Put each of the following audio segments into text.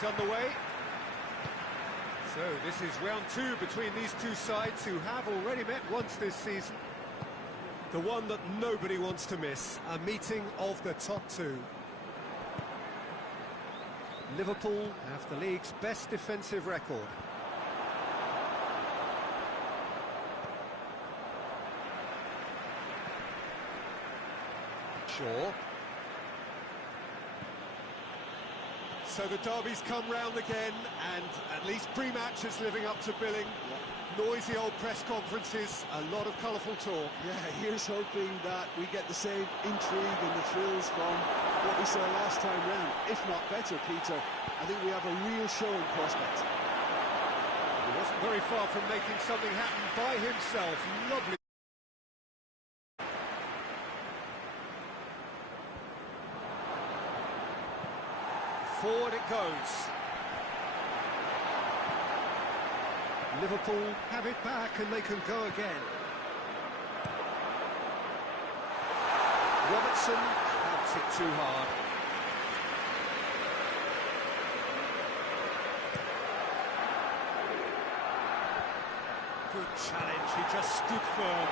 things underway. So this is round two between these two sides who have already met once this season. The one that nobody wants to miss, a meeting of the top two. Liverpool have the league's best defensive record. Shaw. So the derby's come round again, and at least pre-match is living up to billing. Noisy old press conferences, a lot of colourful talk. Yeah, here's hoping that we get the same intrigue and the thrills from what we saw last time round, if not better, Peter. I think we have a real show in prospect. He wasn't very far from making something happen by himself. Lovely. Forward it goes. Liverpool have it back and they can go again. Robertson helps it too hard. Good challenge, he just stood firm.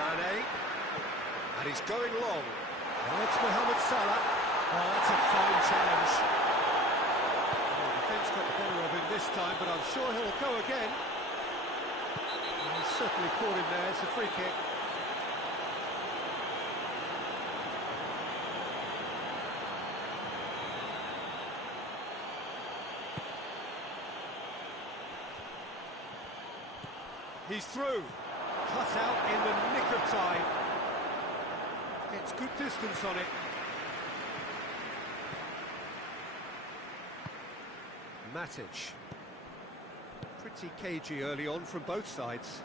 Mane. And he's going long. And it's Mohamed Salah. Oh, that's a fine challenge. Well, the defence got the better of him this time, but I'm sure he'll go again. And he's certainly caught him there. It's a free kick. He's through. Cut out in the nick of time. Gets good distance on it. Matic. Pretty cagey early on from both sides.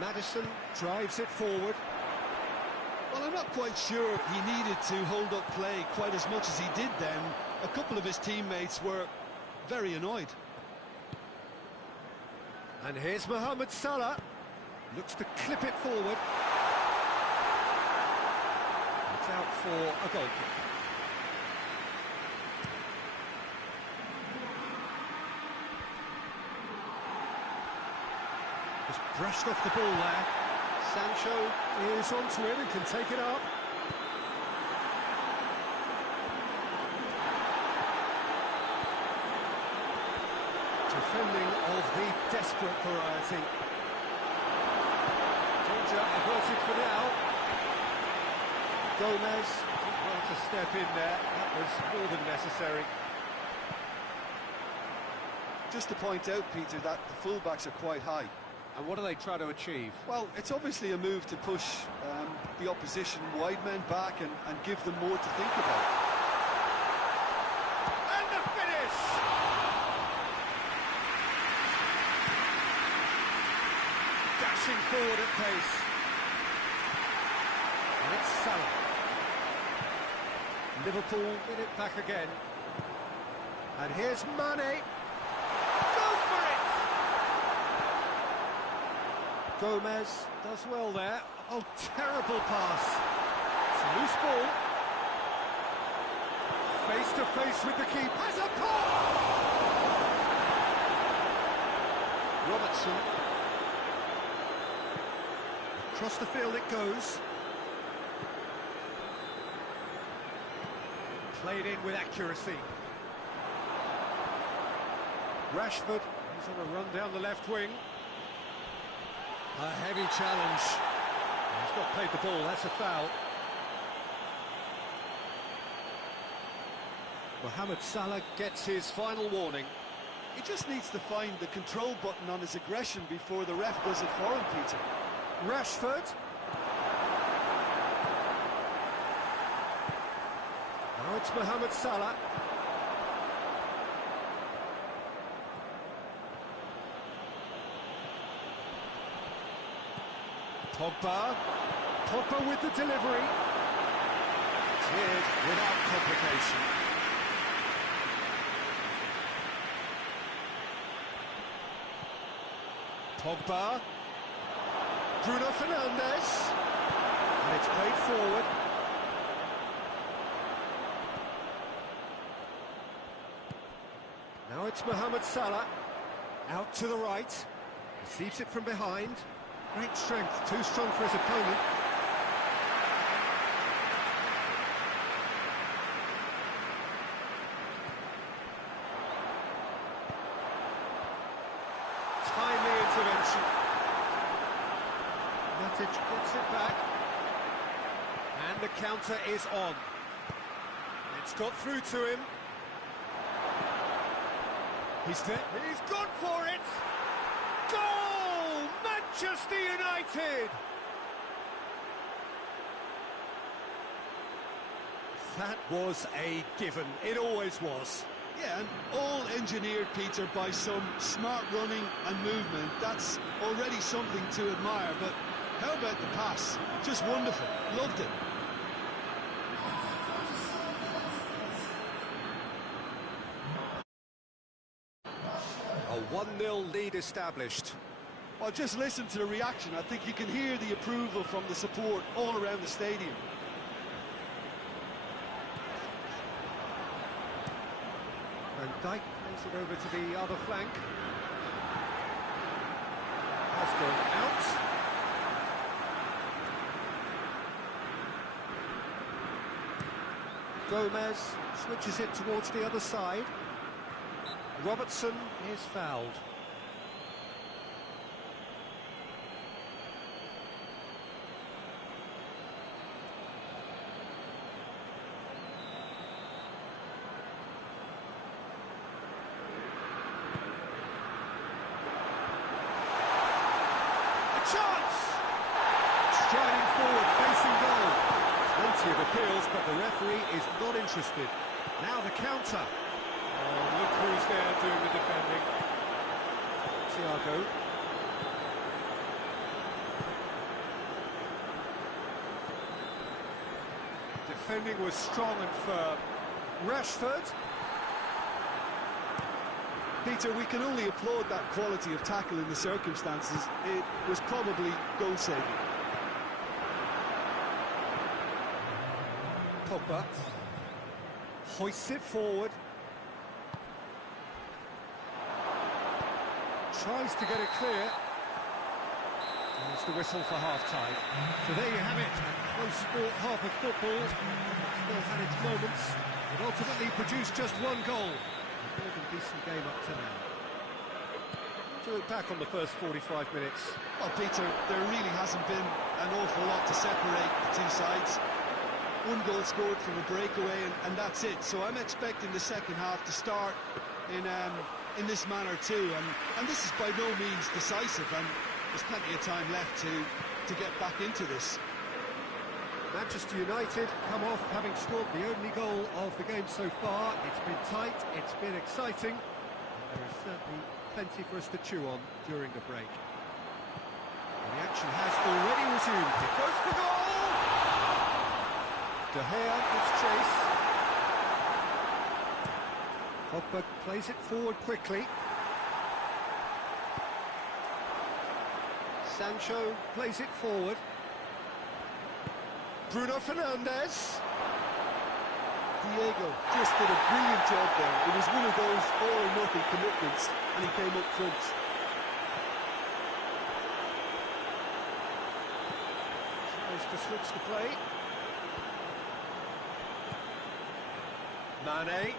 Maddison drives it forward. Well, I'm not quite sure he needed to hold up play quite as much as he did then. A couple of his teammates were very annoyed. And here's Mohamed Salah. Looks to clip it forward. It's out for a goal kick. Just brushed off the ball there. Sancho is onto it and can take it up. Defending of the desperate variety. Danger averted for now. Gomez didn't want to step in there. That was more than necessary. Just to point out, Peter, that the fullbacks are quite high. And what do they try to achieve? Well, it's obviously a move to push the opposition wide men back and give them more to think about. And the finish! Dashing forward at pace. And it's Salah. Liverpool win it back again. And here's Mane. Go for it! Gomez does well there. Oh, terrible pass. It's a loose ball. Face to face with the keeper. Has a pop! Robertson. Across the field it goes. Played in with accuracy. Rashford is on a run down the left wing. A heavy challenge. He's not played the ball, that's a foul. Mohamed Salah gets his final warning. He just needs to find the control button on his aggression before the ref does it for him, Peter. Rashford. Now it's Mohamed Salah. Pogba with the delivery. Cleared without complication. Pogba. Bruno Fernandes. And it's played forward. Now it's Mohamed Salah. Out to the right. Receives it from behind. Great strength, too strong for his opponent. Timely intervention. Matic gets it back. And the counter is on. It's got through to him. He's there. He's gone for it! Goal! Manchester United! That was a given. It always was. Yeah, and all engineered, Peter, by some smart running and movement. That's already something to admire, but how about the pass? Just wonderful. Loved it. A 1-0 lead established. Well, just listen to the reaction. I think you can hear the approval from the support all around the stadium. Van Dijk plays it over to the other flank. Has gone out. Gomez switches it towards the other side. Robertson is fouled. Chance! Striding forward, facing goal. Plenty of appeals, but the referee is not interested. Now the counter. Oh, look who's there doing the defending. Thiago. Defending was strong and firm. Rashford. Peter, we can only applaud that quality of tackle in the circumstances. It was probably goal-saving. Pogba hoists it forward. Tries to get it clear. There's the whistle for half-time. So there you have it. Close sport, half of football. Still had its moments. It ultimately produced just one goal. A bit of a decent game up to now. To look back on the first 45 minutes. Well, Peter, there really hasn't been an awful lot to separate the two sides. One goal scored from a breakaway, and that's it. So I'm expecting the second half to start in this manner too. And this is by no means decisive, and there's plenty of time left to get back into this. Manchester United come off having scored the only goal of the game so far. It's been tight, it's been exciting, and there is certainly plenty for us to chew on during the break. And the action has already resumed. It goes for goal! De Gea gives chase. Pogba plays it forward quickly. Sancho plays it forward. Bruno Fernandes. Diego just did a brilliant job there. It was one of those all-or-nothing commitments, and he came up front. Tries to switch the play. Mane.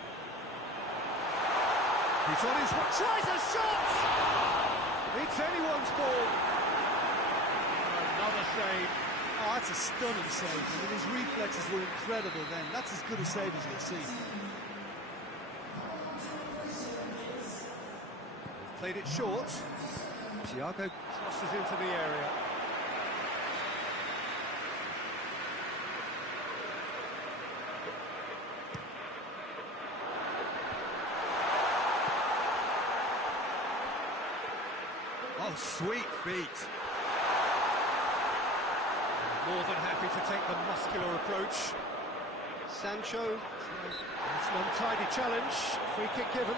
He's on his one. Tries a shot! It's anyone's ball. Another save. Oh, that's a stunning save. I mean, his reflexes were incredible then. That's as good a save as you'll see. They've played it short. Thiago crosses into the area. Oh, sweet feet. More than happy to take the muscular approach. Sancho, it's an untidy challenge, free kick given.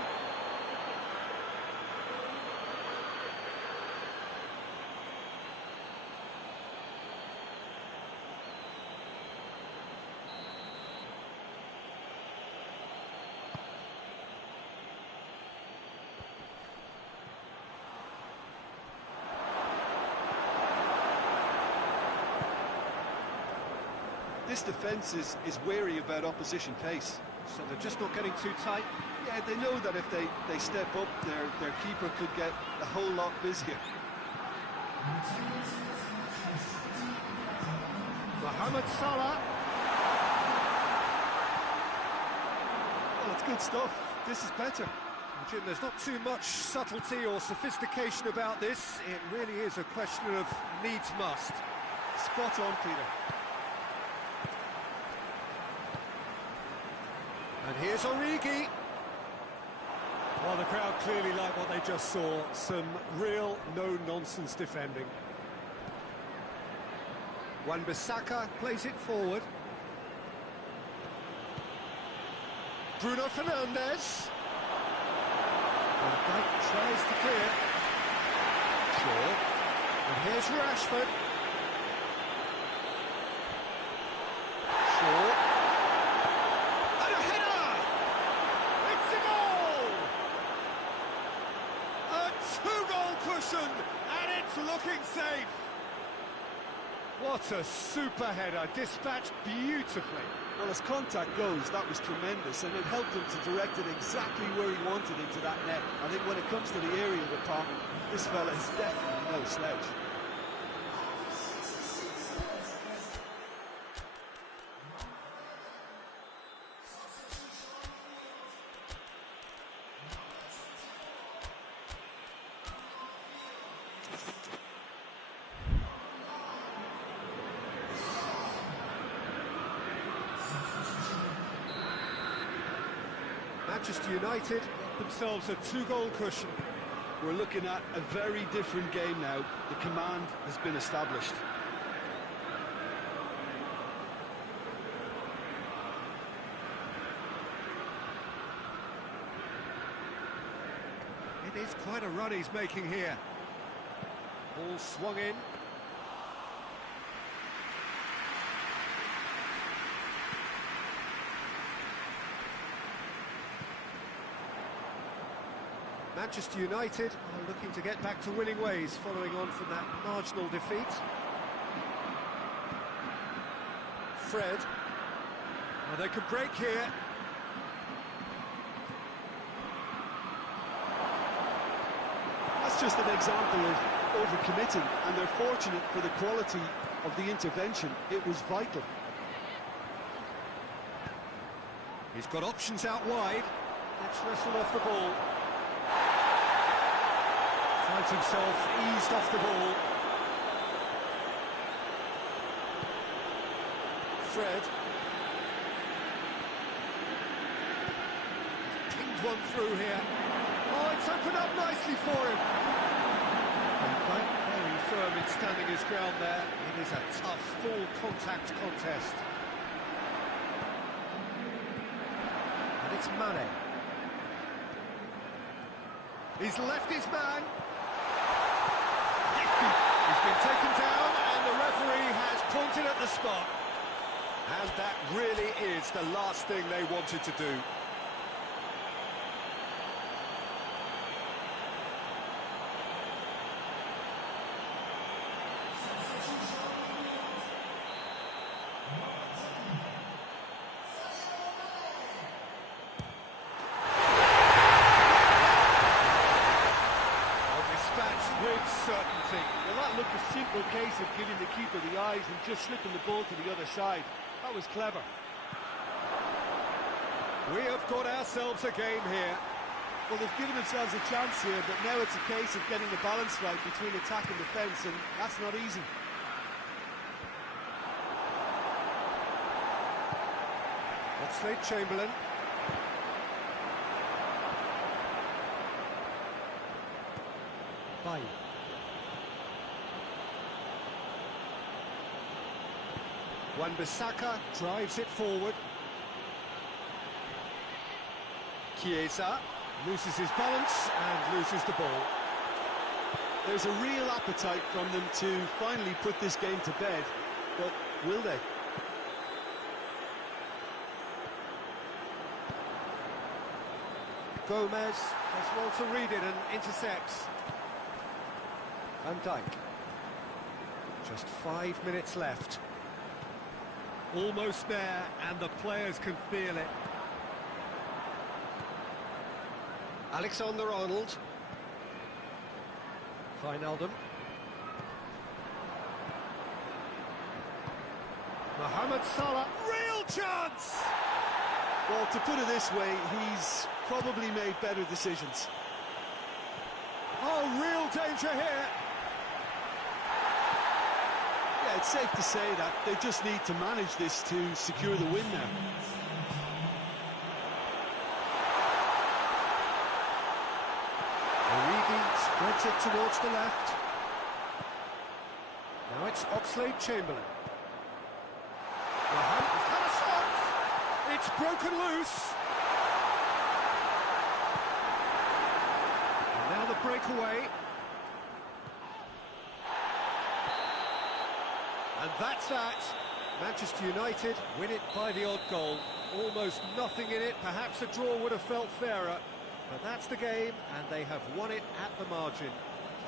This defence is wary about opposition pace. So they're just not getting too tight. Yeah, they know that if they step up, their keeper could get a whole lot busier. Mohamed Salah. Well, it's good stuff. This is better. Jim, there's not too much subtlety or sophistication about this. It really is a question of needs must. Spot on, Peter. And here's Origi. Well, the crowd clearly like what they just saw. Some real no-nonsense defending. Wan-Bissaka plays it forward. Bruno Fernandes. Van Dijk tries to clear. Shaw. And here's Rashford. Shaw. And a header! It's a goal! A two-goal cushion, and it's looking safe. What a super header, dispatched beautifully. Well, as contact goes, that was tremendous, and it helped him to direct it exactly where he wanted into that net. I think when it comes to the aerial department, this fella is definitely no slouch. Manchester United themselves a two-goal cushion. We're looking at a very different game now. The command has been established. It is quite a run he's making here. Ball swung in. Manchester United are looking to get back to winning ways following on from that marginal defeat. Fred. Well, they could break here. That's just an example of overcommitting, and they're fortunate for the quality of the intervention. It was vital. He's got options out wide. Let's wrestle off the ball. Finds himself eased off the ball. Fred. He's pinged one through here. Oh, it's opened up nicely for him. Van Dijk very firm in standing his ground there. It is a tough, full contact contest. And it's Mane. He's left his man. He's been taken down, and the referee has pointed at the spot. And that really is the last thing they wanted to do. With certainty. Well, that looked a simple case of giving the keeper the eyes and just slipping the ball to the other side. That was clever. We have got ourselves a game here. Well, they've given themselves a chance here, but now it's a case of getting the balance right between attack and defence, and that's not easy. Oxlade-Chamberlain. Bailly. Wan-Bissaka drives it forward. Chiesa loses his balance and loses the ball. There's a real appetite from them to finally put this game to bed, but will they? Gomez does well to read it and intercepts. Van Dijk. Just 5 minutes left. Almost there, and the players can feel it. Alexander-Arnold. Wijnaldum. Mohamed Salah, real chance! Well, to put it this way, he's probably made better decisions. Oh, real danger here. Yeah, it's safe to say that they just need to manage this to secure the win now. Origi spreads it towards the left. Now it's Oxlade-Chamberlain. Mohamed has had a shot. It's broken loose. And now the breakaway. And that's that. Manchester United win it by the odd goal. Almost nothing in it. Perhaps a draw would have felt fairer. But that's the game, and they have won it at the margin.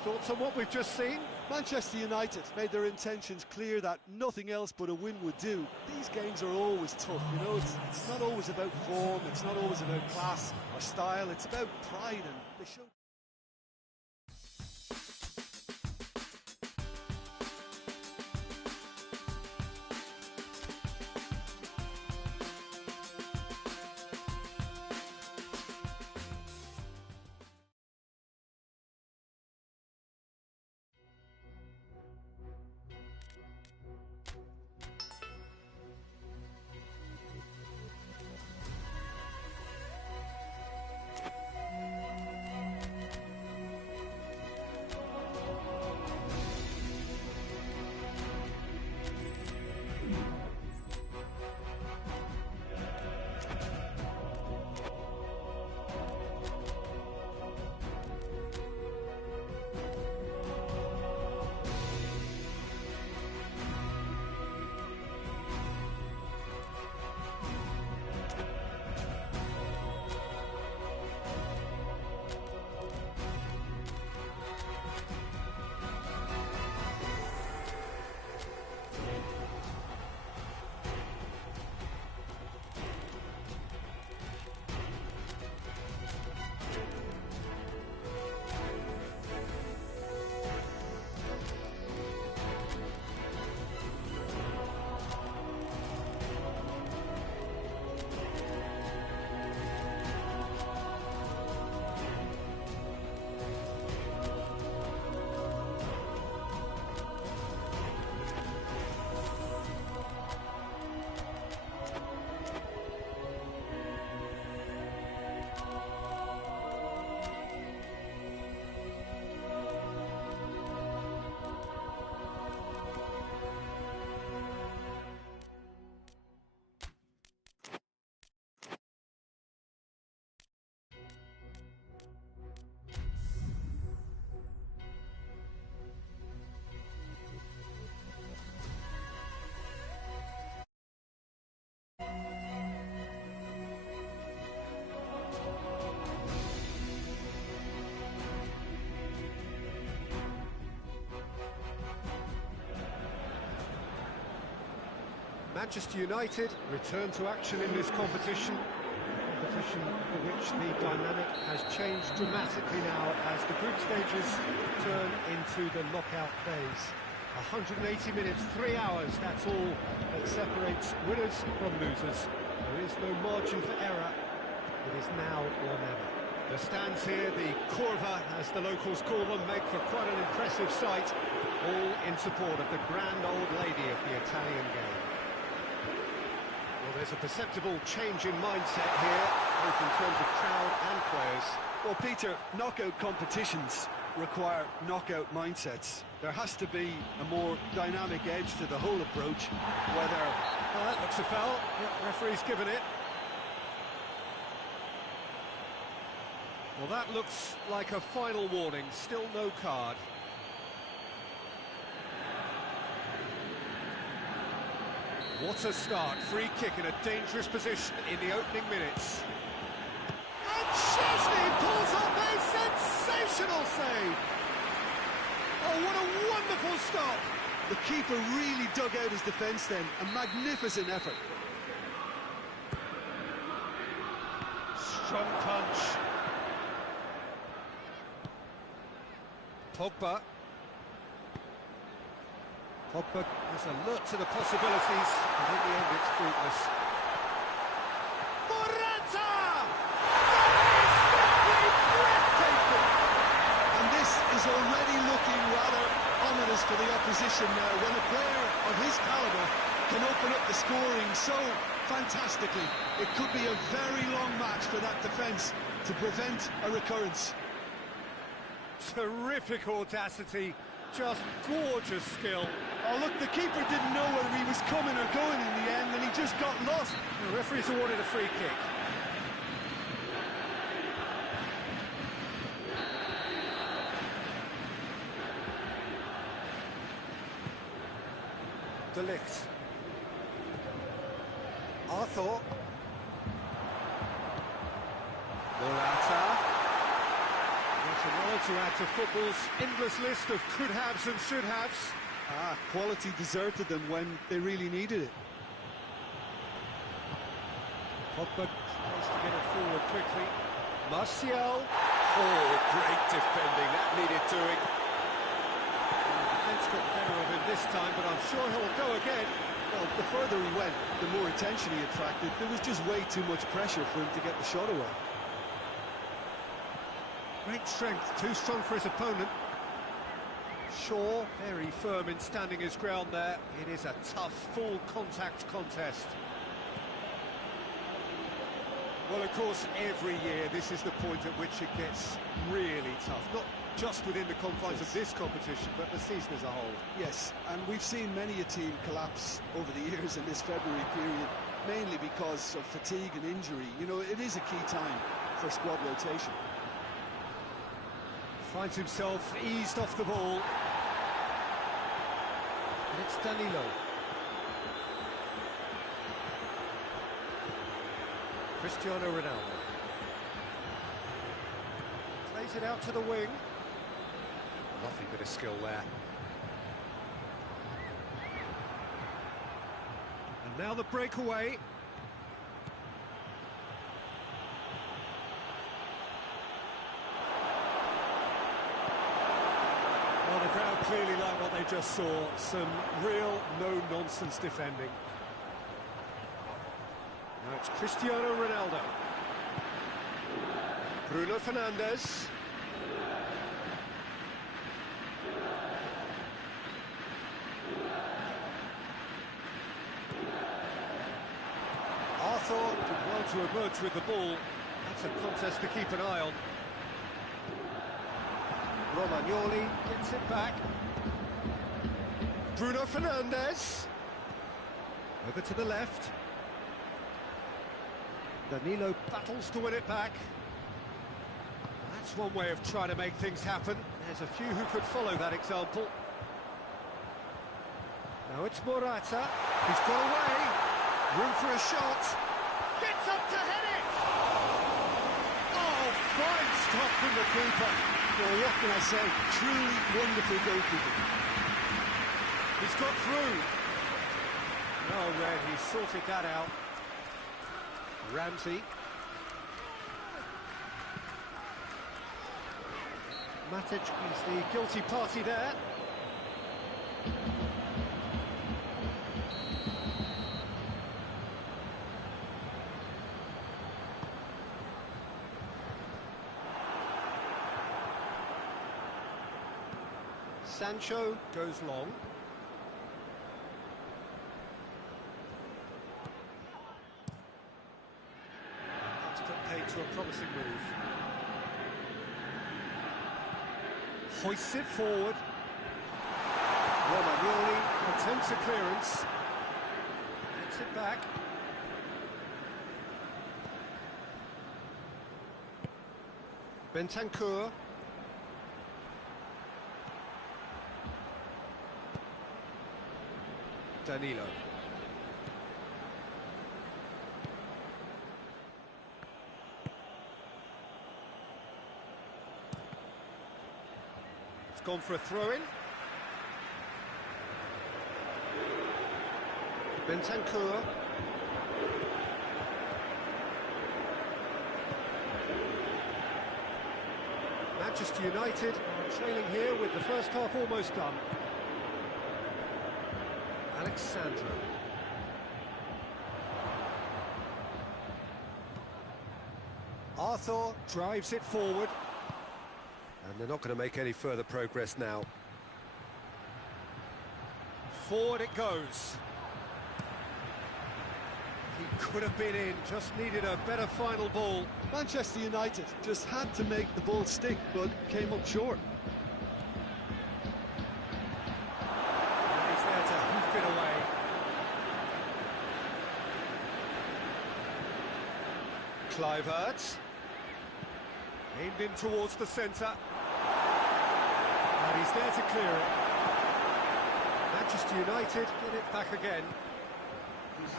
Thoughts on what we've just seen? Manchester United made their intentions clear that nothing else but a win would do. These games are always tough, you know, it's not always about form, it's not always about class or style, it's about pride, and they showed... Manchester United return to action in this competition. Competition for which the dynamic has changed dramatically now as the group stages turn into the knockout phase. 180 minutes, 3 hours, that's all that separates winners from losers. There is no margin for error. It is now or never. The stands here, the curva, as the locals call them, make for quite an impressive sight, all in support of the grand old lady of the Italian game. Well, there's a perceptible change in mindset here, both in terms of crowd and players. Well, Peter, knockout competitions require knockout mindsets. There has to be a more dynamic edge to the whole approach, whether... Well, that looks a foul. Yeah, referee's given it. Well, that looks like a final warning. Still no card. What a start. Free kick in a dangerous position in the opening minutes. And Szczęsny pulls off a sensational save. Oh, what a wonderful stop. The keeper really dug out his defence then. A magnificent effort. Strong punch. Pogba. Pogba is alert to the possibilities, but in the end it's fruitless. Morata! That is simply breathtaking! And this is already looking rather ominous for the opposition now, when a player of his calibre can open up the scoring so fantastically. It could be a very long match for that defence to prevent a recurrence. Terrific audacity, just gorgeous skill. Oh look, the keeper didn't know whether he was coming or going in the end, and he just got lost. The referee's awarded a free kick. De Ligt. Arthur. Morata. Not another to add to football's endless list of could-haves and should-haves. Quality deserted them when they really needed it. Pogba tries to get it forward quickly. Martial. Oh, great defending, that needed doing. The defence got the better of him this time, but I'm sure he'll go again. Well, the further he went, the more attention he attracted. There was just way too much pressure for him to get the shot away. Great strength, too strong for his opponent. Shaw, very firm in standing his ground there. It is a tough, full contact contest. Well, of course, every year this is the point at which it gets really tough. Not just within the confines of this competition, but the season as a whole. Yes, and we've seen many a team collapse over the years in this February period, mainly because of fatigue and injury. You know, it is a key time for squad rotation. Finds himself eased off the ball. And it's Danilo. Cristiano Ronaldo. Plays it out to the wing. Lovely bit of skill there. And now the breakaway. Well, the crowd clearly like what they just saw. Some real no-nonsense defending. Now it's Cristiano Ronaldo. Bruno Fernandes. Arthur did well to emerge with the ball. That's a contest to keep an eye on. Romagnoli gets it back. Bruno Fernandes. Over to the left. Danilo battles to win it back. That's one way of trying to make things happen. There's a few who could follow that example. Now it's Morata. He's got away. Room for a shot. Gets up to head it! Oh, fine stop from the keeper. Well, what can I say? Truly wonderful goalkeeping. He's got through. Oh, Red, he sorted that out. Ramsey. Matic is the guilty party there. Sancho goes long. That's put paid to a promising move. Hoists it forward. Romagnoli attempts a clearance. Gets it back. Bentancur. Danilo. It's gone for a throw-in. Bentancur. Manchester United are trailing here with the first half almost done. Alexandro. Arthur drives it forward. And they're not going to make any further progress now. Forward it goes. He could have been in, just needed a better final ball. Manchester United just had to make the ball stick, but came up short. And he's there to hoof it away. Kluivert. Aimed in towards the centre. And he's there to clear it. Manchester United get it back again.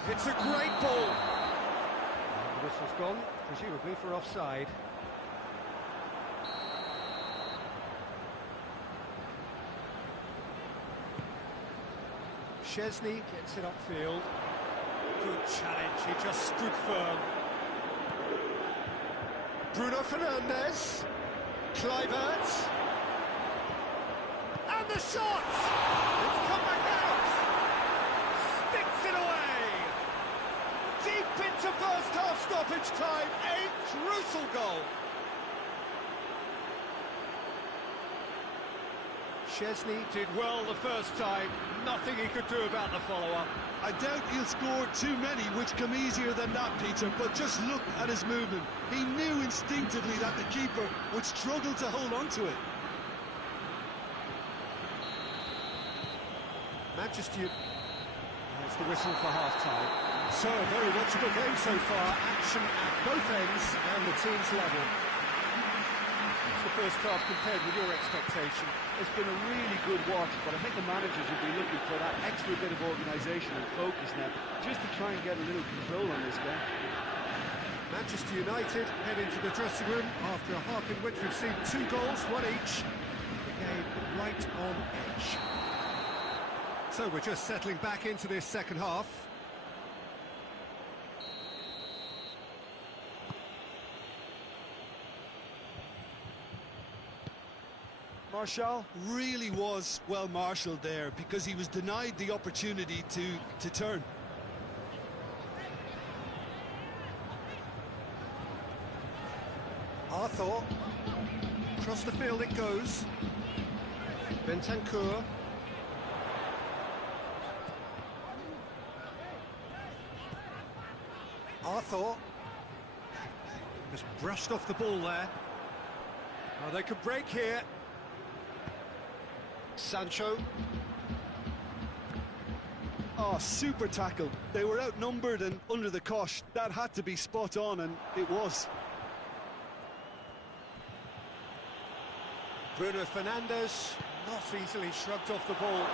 It's a great ball. And the whistle's gone, presumably for offside. Szczesny gets it upfield. Good challenge, he just stood firm. Bruno Fernandes. Kluivert. And the shot! It's come back out! Sticks it away! Deep into first half stoppage time, a crucial goal. Szczesny did well the first time, nothing he could do about the follow-up. I doubt he'll score too many, which come easier than that, Peter, but just look at his movement. He knew instinctively that the keeper would struggle to hold on to it. Manchester United. That's the whistle for half-time. So, a very watchable game so far. Action at both ends and the team's level. What's the first half compared with your expectation? It's been a really good watch, but I think the managers will be looking for that extra bit of organisation and focus now, just to try and get a little control on this game. Manchester United head into the dressing room after a half in which we've seen 2 goals, one each. The game right on edge. So we're just settling back into this second half. Martial really was well marshalled there because he was denied the opportunity to turn. Arthur. Across the field it goes. Bentancur. Arthur. Just brushed off the ball there. Oh, they could break here. Sancho. Oh, super tackle. They were outnumbered and under the cosh. That had to be spot on, and it was. Bruno Fernandes, not easily shrugged off the ball.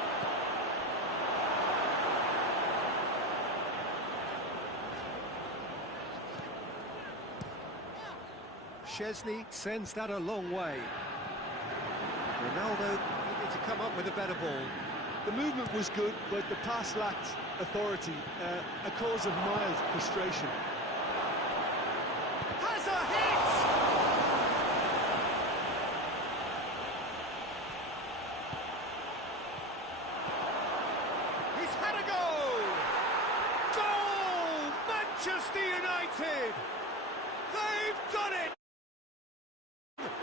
Szczesny sends that a long way. Ronaldo needed to come up with a better ball. The movement was good, but the pass lacked authority, a cause of mild frustration. Has a hit! He's had a goal! Goal! Manchester United! They've done it!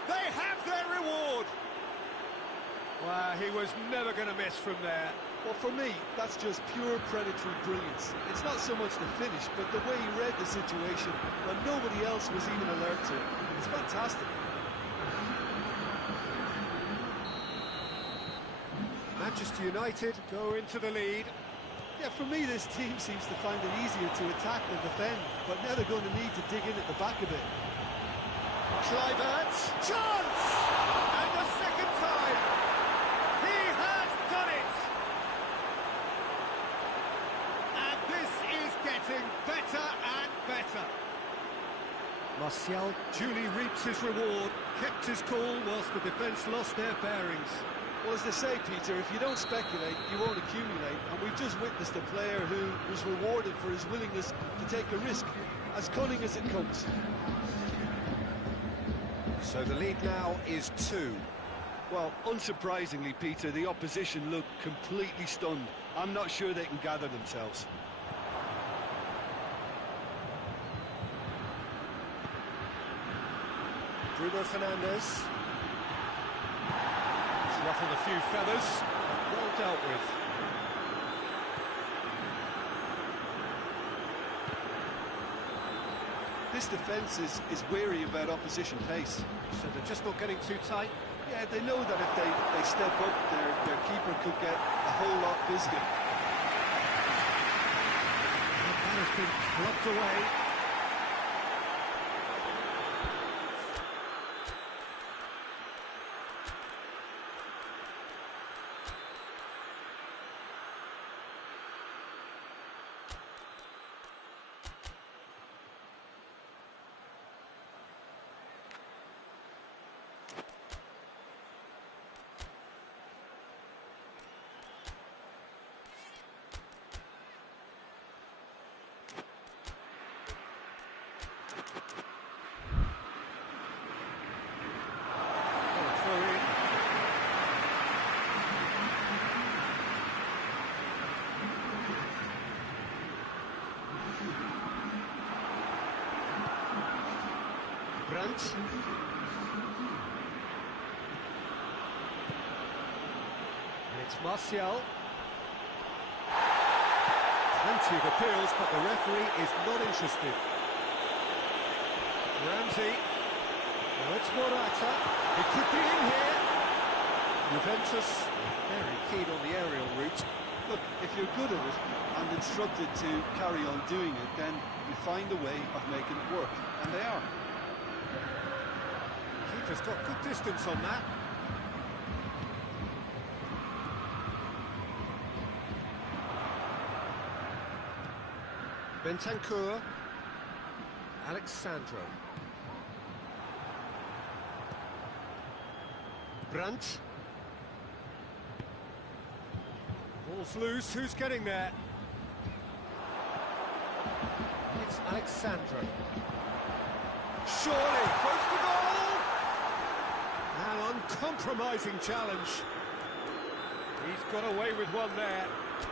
They have their reward! Wow, he was never going to miss from there. Well, for me, that's just pure predatory brilliance. It's not so much the finish, but the way he read the situation when nobody else was even alert to it. It's fantastic. Manchester United go into the lead. Yeah, for me, this team seems to find it easier to attack than defend, but now they're going to need to dig in at the back a bit. Kluivert, chance! And the second time, he has done it! And this is getting better and better. Martial duly reaps his reward, kept his cool whilst the defence lost their bearings. Well, as they say, Peter, if you don't speculate, you won't accumulate. And we've just witnessed a player who was rewarded for his willingness to take a risk, as cunning as it comes. So the lead now is 2. Well, unsurprisingly, Peter, the opposition look completely stunned. I'm not sure they can gather themselves. Bruno Fernandes. He's ruffled a few feathers. Well dealt with. This defence is wary about opposition pace. So they're just not getting too tight. Yeah, they know that if they step up, their keeper could get a whole lot busier. That has been plucked away. Brandt. And it's Martial. Plenty of appeals, but the referee is not interested. Ramsey. Well, it's Morata. It could be in here. Juventus very keen on the aerial route. Look, if you're good at it and instructed to carry on doing it, then you find a way of making it work, and they are. Keeper's got good distance on that. Bentancur. Alexandro. Brandt. Ball's loose, who's getting there? It's Alexandro. Surely, close to goal! An uncompromising challenge. He's got away with one there.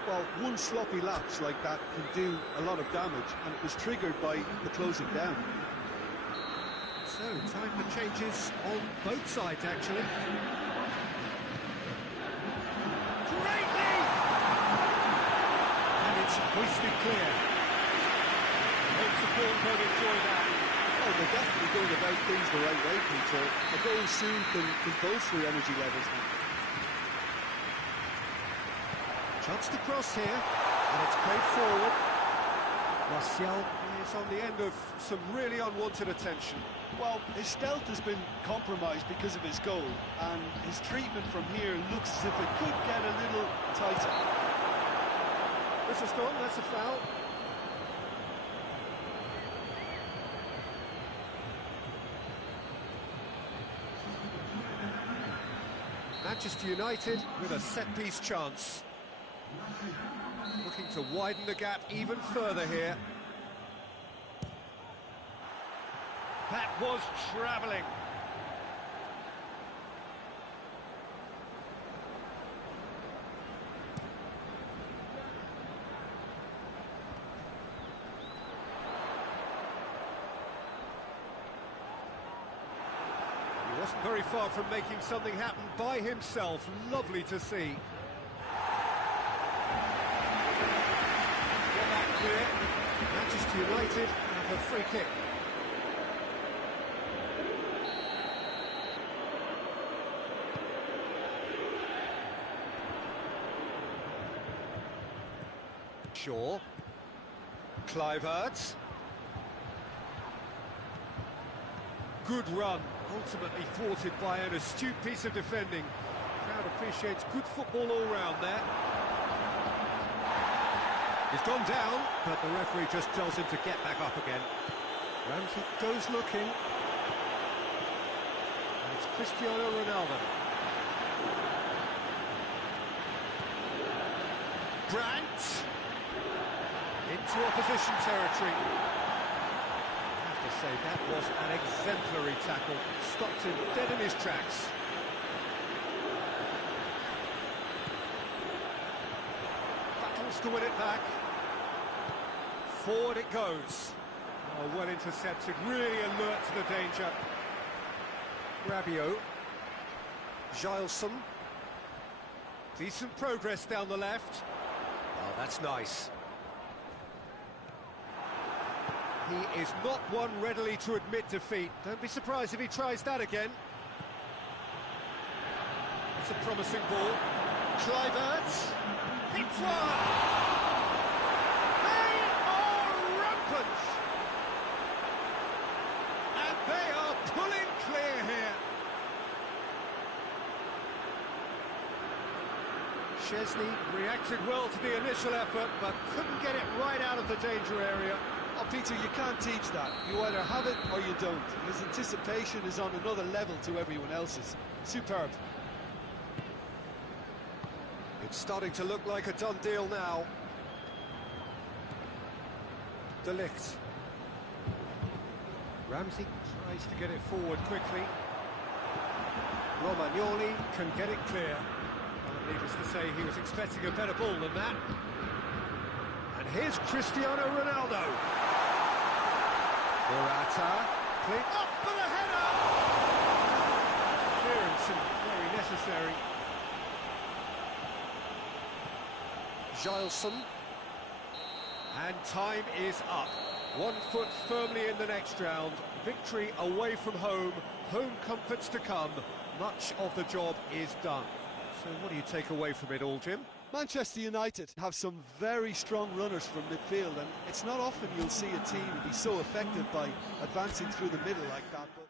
Well, one sloppy lapse like that can do a lot of damage, and it was triggered by the closing down. So, time for changes on both sides, actually. Great lead! And it's hoisted clear. Home support won't enjoy that. Oh, they're definitely going about things the right way, Peter. A goal soon can bolster energy levels now. Chance to cross here, and it's played forward. Martial is on the end of some really unwanted attention. Well, his stealth has been compromised because of his goal, and his treatment from here looks as if it could get a little tighter. This has gone, that's a foul. Manchester United with a set-piece chance. Looking to widen the gap even further here. That was travelling. He wasn't very far from making something happen by himself. Lovely to see. Get that clear. Manchester United have a free kick. Shaw. Kluivert. Good run, ultimately thwarted by an astute piece of defending. Crowd appreciates good football all round there. He's gone down, but the referee just tells him to get back up again. Ramsey goes looking. And it's Cristiano Ronaldo. Brandt into opposition territory. I have to say that was an exemplary tackle. Stopped him dead in his tracks. Battles to win it back. Forward it goes. Oh, well intercepted, really alert to the danger. Rabiot. Gilson. Decent progress down the left. Oh, that's nice. He is not one readily to admit defeat. Don't be surprised if he tries that again. It's a promising ball. Kluivert. Hits one! They are rampant! And they are pulling clear here. Szczesny reacted well to the initial effort, but couldn't get it right out of the danger area. Oh, Peter, you can't teach that. You either have it or you don't. His anticipation is on another level to everyone else's. Superb. It's starting to look like a done deal now. De Ligt. Ramsey tries to get it forward quickly. Romagnoli can get it clear. Well, needless to say, he was expecting a better ball than that. And here's Cristiano Ronaldo. Morata, clean up for the header! Clearance and very necessary. Gilson. And time is up. 1 foot firmly in the next round. Victory away from home. Home comforts to come. Much of the job is done. So what do you take away from it all, Jim? Manchester United have some very strong runners from midfield, and it's not often you'll see a team be so effective by advancing through the middle like that. But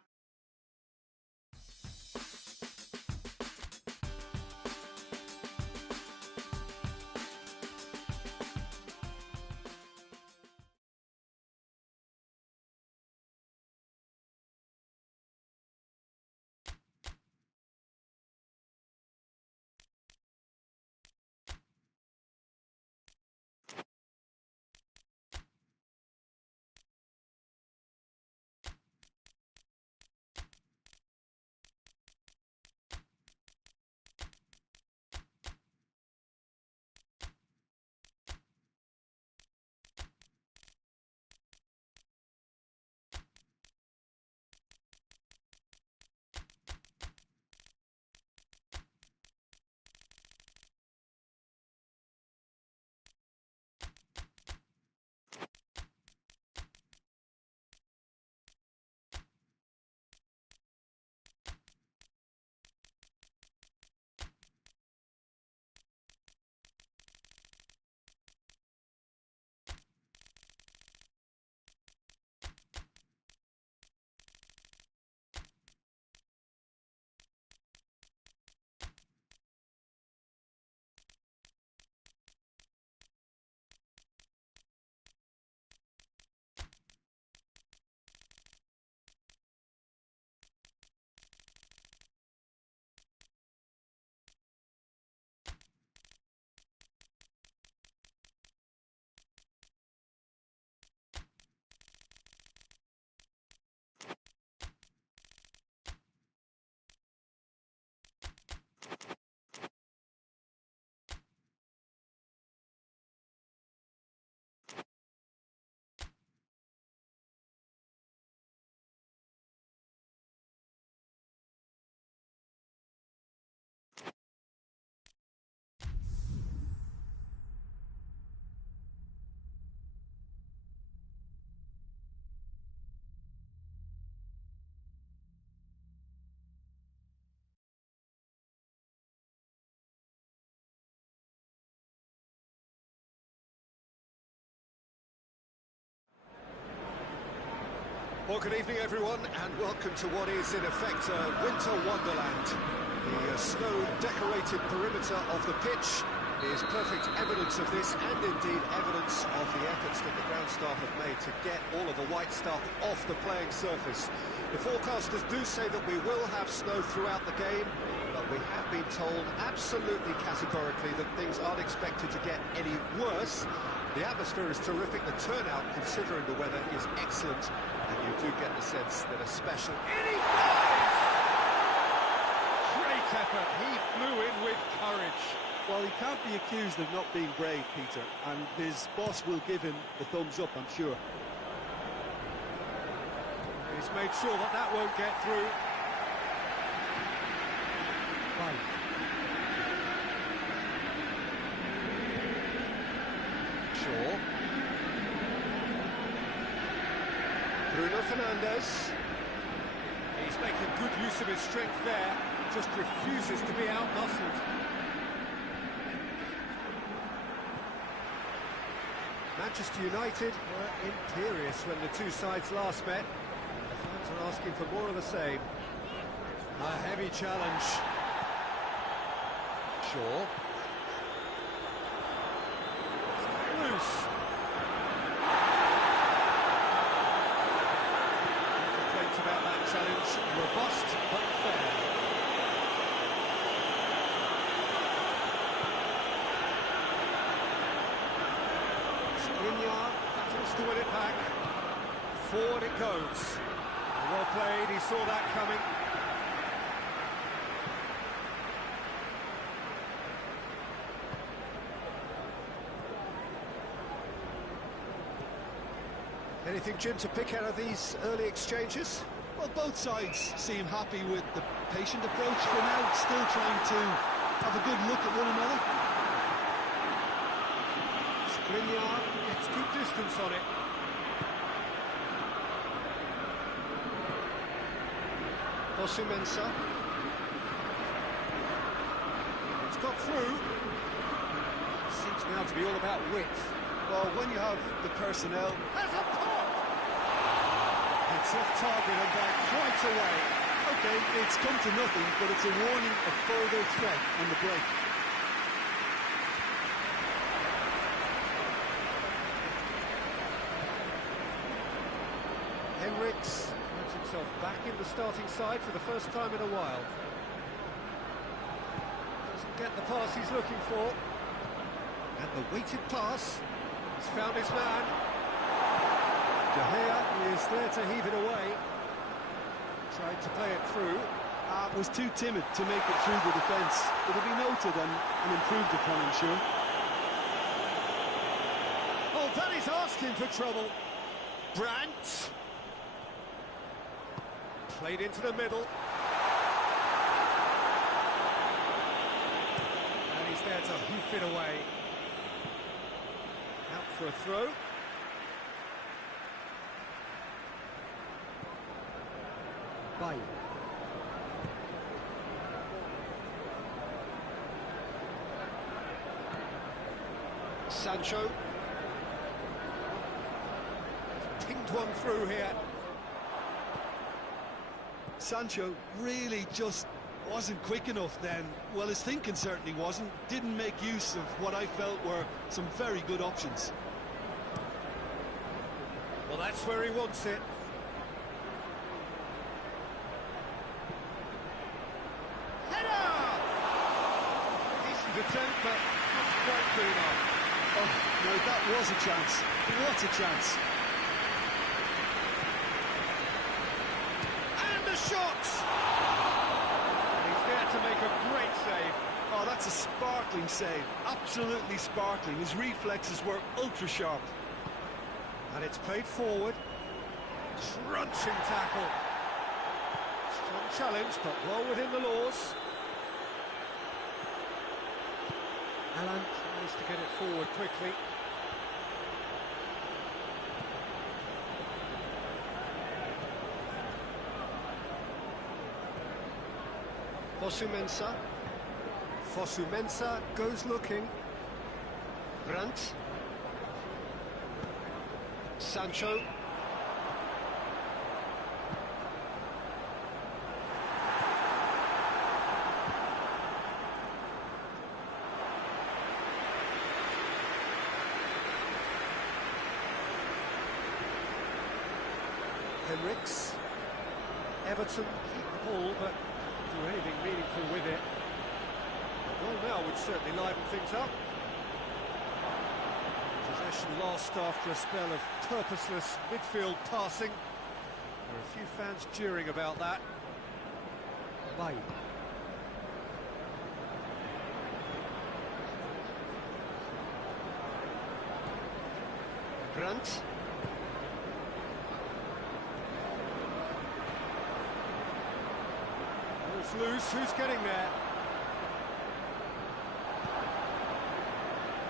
well, good evening, everyone, and welcome to what is, in effect, a winter wonderland. The snow-decorated perimeter of the pitch is perfect evidence of this, and indeed evidence of the efforts that the ground staff have made to get all of the white stuff off the playing surface. The forecasters do say that we will have snow throughout the game, but we have been told absolutely categorically that things aren't expected to get any worse. The atmosphere is terrific, the turnout, considering the weather, is excellent, and you do get the sense that a special... In he flies! Great effort, he flew in with courage. Well, he can't be accused of not being brave, Peter, and his boss will give him the thumbs up, I'm sure. He's made sure that that won't get through. Right. Shaw. Bruno Fernandes. He's making good use of his strength there, just refuses to be out-muscled. Manchester United were imperious when the two sides last met. The fans are asking for more of the same. A heavy challenge. Shaw. Loose. No complaints about that challenge. Robust but fair. Skriniar battles to win it back. Forward it goes. Well played, he saw that coming. Anything, Jim, to pick out of these early exchanges? Well, both sides seem happy with the patient approach for now, still trying to have a good look at one another. Skriniar gets good distance on it. Fosu-Mensah. It's got through. Seems now to be all about width. Well, when you have the personnel... Has a pop! It's off target and by quite a way. OK, it's come to nothing, but it's a warning of further threat on the break. Henriks finds himself back in the starting side for the first time in a while. Doesn't get the pass he's looking for. And the weighted pass. He's found his man. De Gea is there to heave it away. Tried to play it through. Was too timid to make it through the defence. It'll be noted and improved upon, I'm sure. Oh, that is asking for trouble. Brandt. Played into the middle. And he's there to hoof it away. Out for a throw. Bye. Sancho. He's pinged one through here. Sancho really just wasn't quick enough then. Well, his thinking certainly wasn't. Didn't make use of what I felt were some very good options. Well, that's where he wants it. Header! Decent attempt, but not quite good enough. Oh, no, that was a chance. What a chance. And a shot! He's there to make a great save. Oh, that's a sparkling save. Absolutely sparkling. His reflexes were ultra sharp. And it's played forward. Crunching tackle. Strong challenge, but well within the laws. Alan tries to get it forward quickly. Fosu-Mensah. Fosu-Mensah goes looking. Brandt. Sancho. Henriks. Everton keep the ball, but do anything meaningful with it. Well, now would certainly liven things up. Possession lost after a spell of purposeless midfield passing. There are a few fans jeering about that. Bye. Brandt. Ball's loose, who's getting there?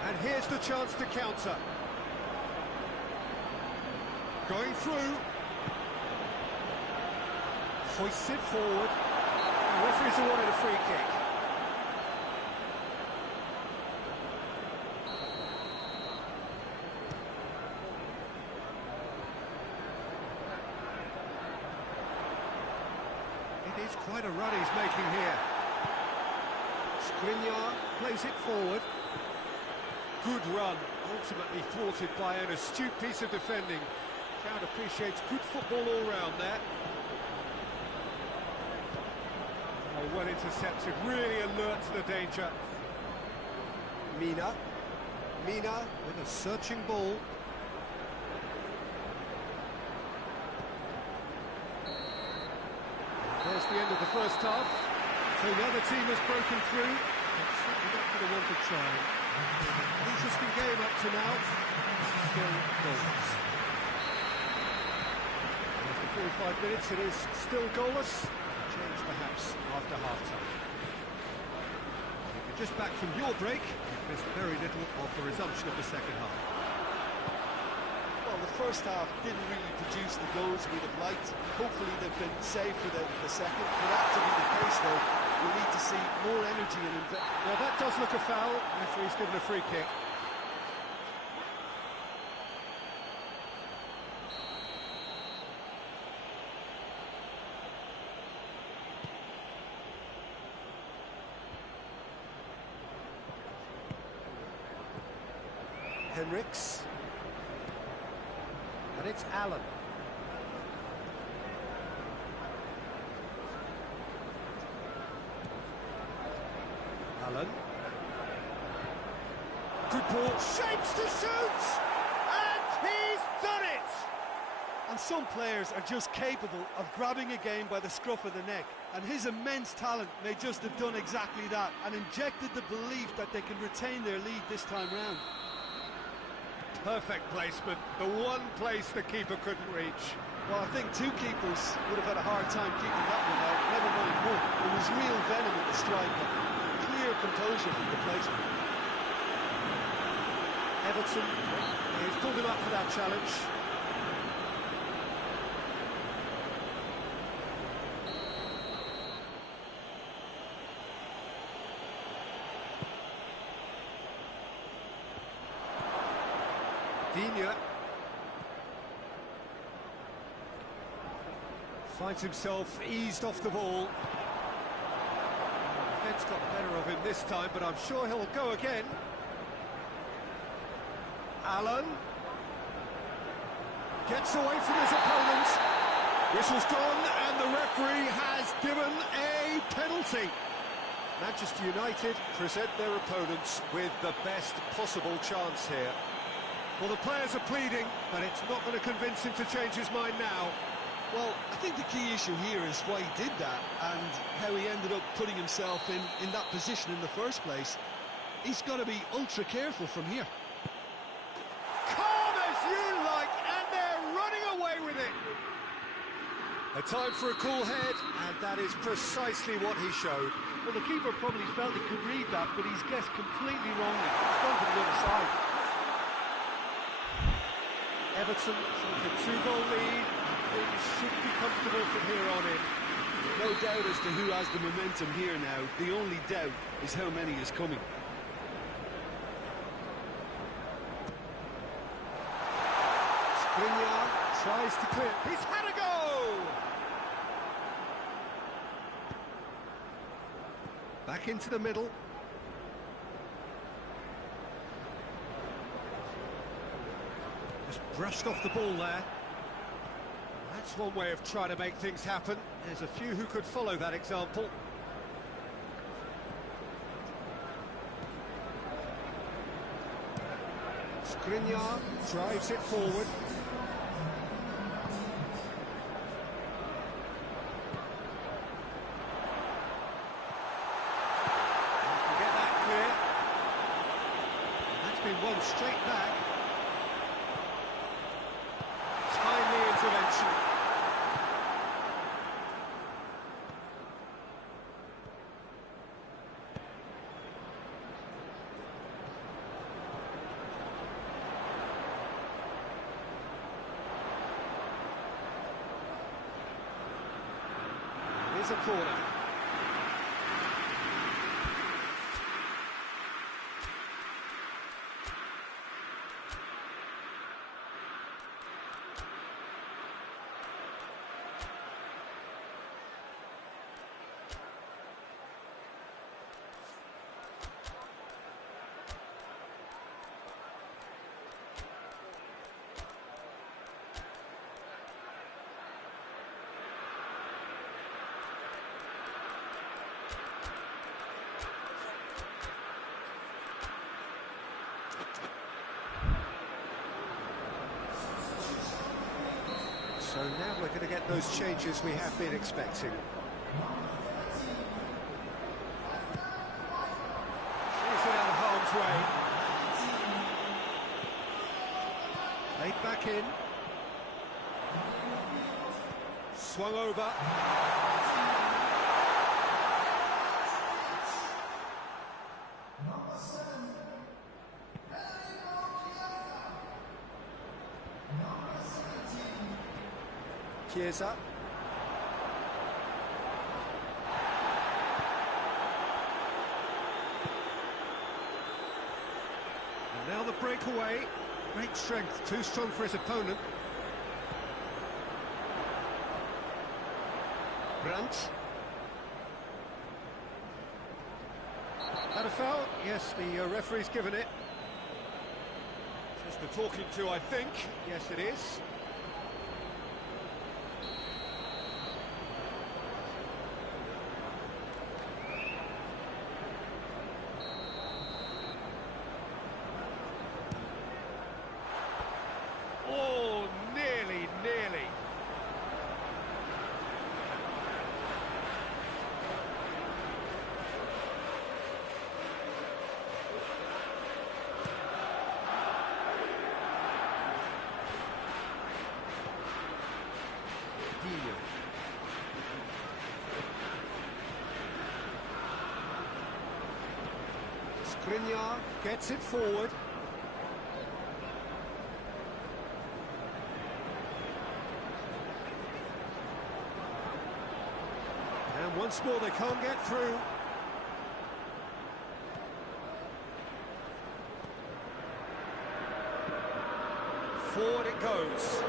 And here's the chance to counter. Going through. Hoists it forward. The referee's awarded a free kick. It is quite a run he's making here. Skriniar plays it forward. Good run, ultimately thwarted by an astute piece of defending. Crowd appreciates good football all round there. Oh, well intercepted, really alert to the danger. Mina with a searching ball. There's the end of the first half. So the other team has broken through. It's certainly not going to want to try. Interesting game up to now. Still goalless. After 45 minutes, it is still goalless. Change perhaps after half-time. If you're just back from your break, you've missed very little of the resumption of the second half. Well, the first half didn't really produce the goals we'd have liked. Hopefully they've been saved for the second. For that to be the case, though, we need to see more energy and investment. Well, that does look a foul. Referee's given a free kick. Henriks. And it's Allen. Allen. Good ball. Shapes to shoot! And he's done it! And some players are just capable of grabbing a game by the scruff of the neck. And his immense talent may just have done exactly that and injected the belief that they can retain their lead this time round. Perfect placement, the one place the keeper couldn't reach. Well, I think two keepers would have had a hard time keeping that one out, never mind one. There was real venom in the strike, clear composure from the placement. Everton, he's pulled him up for that challenge. Digne finds himself eased off the ball. The defence got the better of him this time, but I'm sure he'll go again. Allen gets away from his opponent. Whistle's gone, and the referee has given a penalty. Manchester United present their opponents with the best possible chance here. Well, the players are pleading, but it's not going to convince him to change his mind now. Well, I think the key issue here is why he did that and how he ended up putting himself in that position in the first place. He's got to be ultra careful from here. Calm as you like, and they're running away with it. A time for a cool head, and that is precisely what he showed. Well, the keeper probably felt he could read that, but he's guessed completely wrongly. He's gone to the other side. Everton take a 2-goal lead. Things should be comfortable from here on in. No doubt as to who has the momentum here now. The only doubt is how many is coming. Skriniar tries to clear. He's had a go! Back into the middle. Just brushed off the ball there. That's That's one way of trying to make things happen. There's a few who could follow that example. Skriniar drives it forward. Can get that clear. That's been won straight back. Timely intervention. Here's a corner. So now we're going to get those changes we have been expecting. She's it out of harm's way. Played back in. Swung over. Chiesa. And now the breakaway. Great strength, too strong for his opponent. Brandt. That a foul? Yes, the referee's given it. Just the talking to, I think. Yes, it is. Oh, nearly. Skriniar gets it forward. And once more they can't get through. Forward it goes.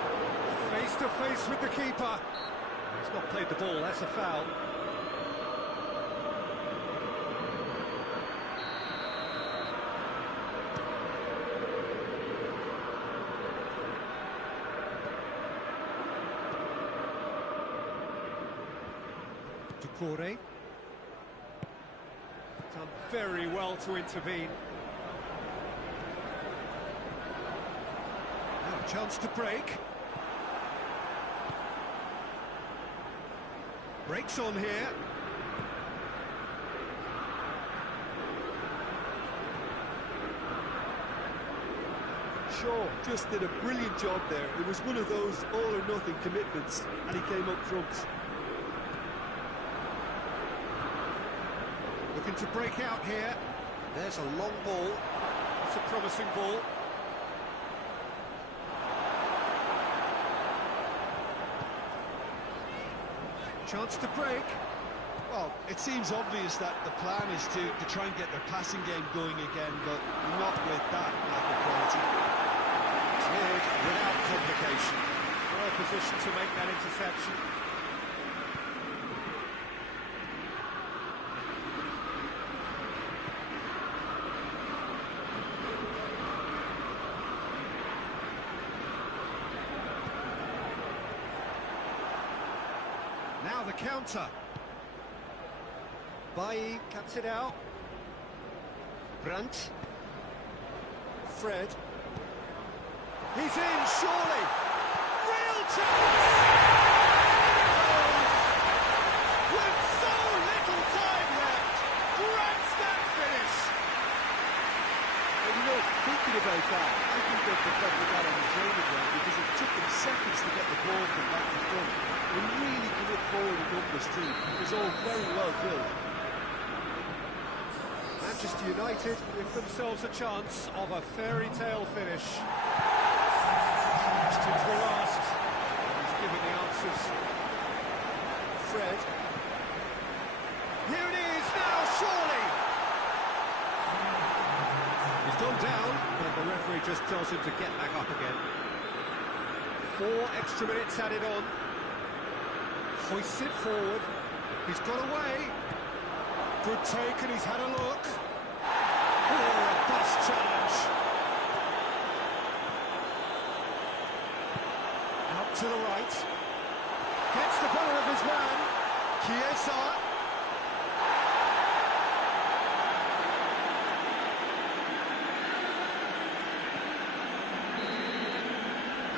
Face to face with the keeper. He's not played the ball, that's a foul. Corey. Done very well to intervene. Now a chance to break. Breaks on here. Shaw just did a brilliant job there. It was one of those all-or-nothing commitments, and he came up trumps. Looking to break out here. There's a long ball. It's a promising ball. Chance to break. Well, it seems obvious that the plan is to try and get their passing game going again, but not with that lack of quality. Cleared without complication. Well positioned to make that interception. Now the counter. Bailly cuts it out. Brandt. Fred. He's in, surely. Real chance! With so little time left. Grandstand finish. And you know, thinking about that, I think they're perfecting that on the training ground because it took them seconds to get the ball from back to front. They really commit forward in numbers too. It was all very well drilled. Manchester United give themselves a chance of a fairy tale finish. Questions were asked. He's given the answers. Fred. Here it is now, surely! He's gone down, but the referee just tells him to get back up again. 4 extra minutes added on. Hoists it forward. He's got away. Good take, and he's had a look. Oh, a bust challenge. Out to the right. Gets the ball of his man. Chiesa.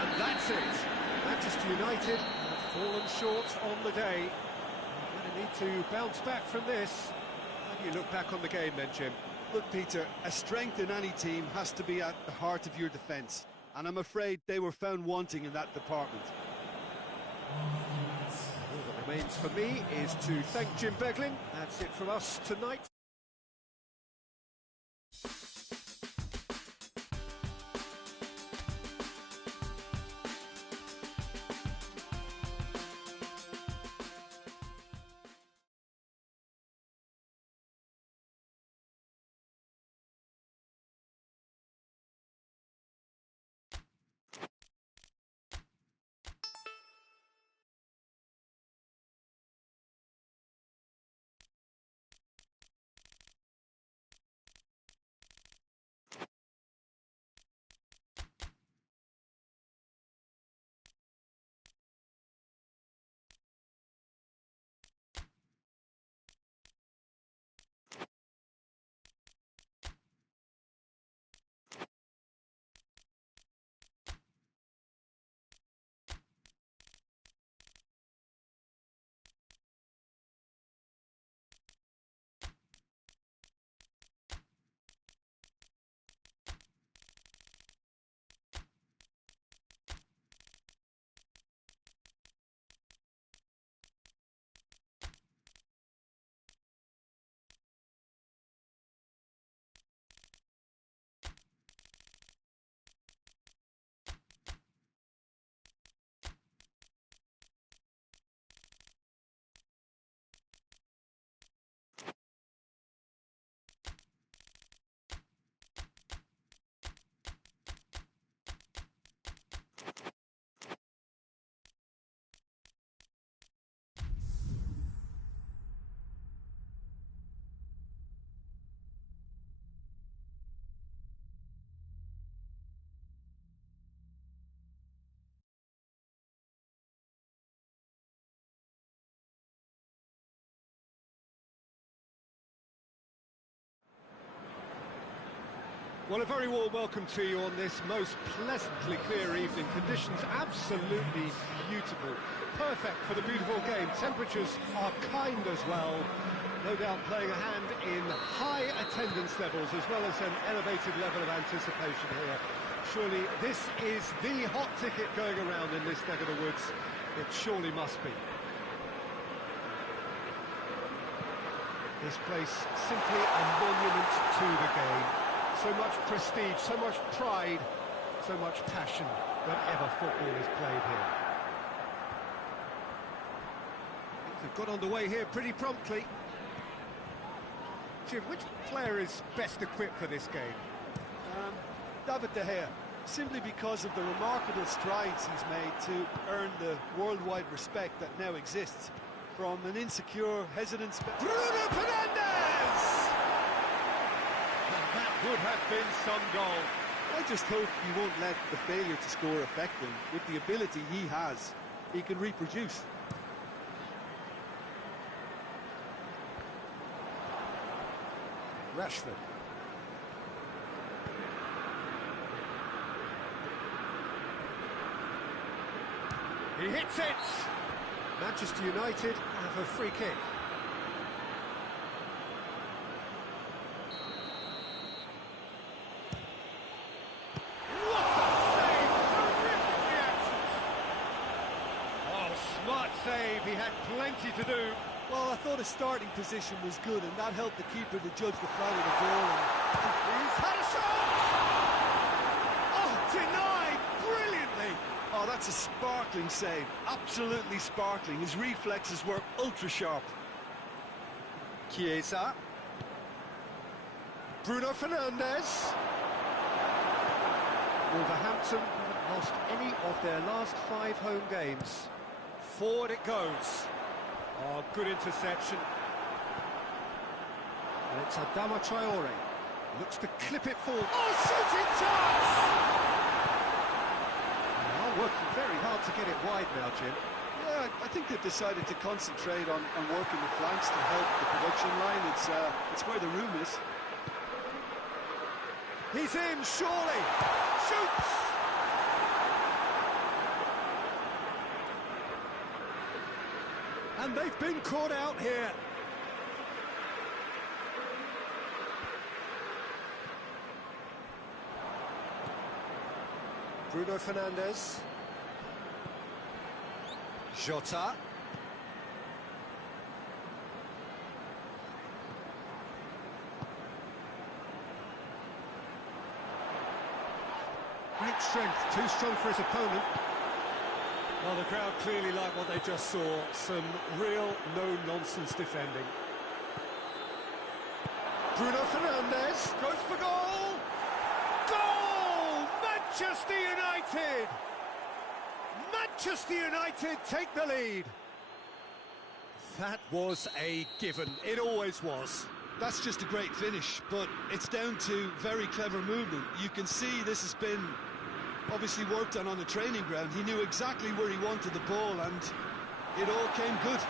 And that's it. Manchester United have fallen short on the day. They're going to need to bounce back from this. How do you look back on the game then, Jim? Look, Peter, a strength in any team has to be at the heart of your defence, and I'm afraid they were found wanting in that department. All that remains for me is to thank Jim Beglin. That's it from us tonight. Well, a very warm welcome to you on this most pleasantly clear evening. Conditions absolutely beautiful. Perfect for the beautiful game. Temperatures are kind as well. No doubt playing a hand in high attendance levels as well as an elevated level of anticipation here. Surely this is the hot ticket going around in this neck of the woods. It surely must be. This place simply a monument to the game. So much prestige, so much pride, so much passion whenever football is played here. Things have got underway here pretty promptly. Jim, which player is best equipped for this game? David De Gea, simply because of the remarkable strides he's made to earn the worldwide respect that now exists from an insecure, hesitant... Bruno Fernandes! That would have been some goal. I just hope he won't let the failure to score affect him. With the ability he has, he can reproduce. Rashford. He hits it! Manchester United have a free kick. What a save! Terrific reactions! Oh, smart save. He had plenty to do. Well, I thought his starting position was good, and that helped the keeper to judge the flight of the ball. And He's had a shot! oh, denied brilliantly! Oh, that's a sparkling save. Absolutely sparkling. His reflexes were ultra sharp. Chiesa. Bruno Fernandes. Wolverhampton haven't lost any of their last 5 home games. Forward it goes. Oh, good interception. And it's Adama Traore. Looks to clip it forward. Oh, shooting chance! Oh, working very hard to get it wide now, Jim. Yeah, I think they've decided to concentrate on working the flanks to help the production line. It's where the room is. He's in, surely! Shoots! And they've been caught out here. Bruno Fernandes. Jota. Great strength, too strong for his opponent. Well, the crowd clearly like what they just saw. Some real no-nonsense defending. Bruno Fernandes goes for goal! Goal! Manchester United! Manchester United take the lead. That was a given. It always was. That's just a great finish, but it's down to very clever movement. You can see this has been obviously worked on the training ground. He knew exactly where he wanted the ball, and it all came good.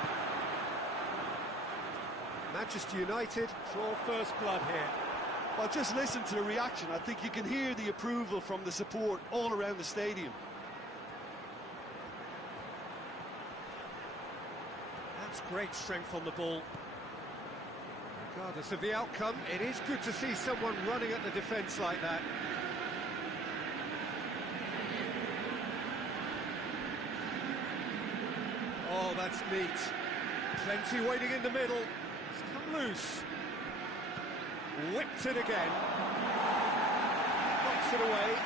Manchester United draw first blood here. Well, just listen to the reaction. I think you can hear the approval from the support all around the stadium. That's great strength on the ball. Regardless of the outcome, it is good to see someone running at the defence like that. Oh, that's neat. Plenty waiting in the middle. It's come loose. Whipped it again. Knocks it away.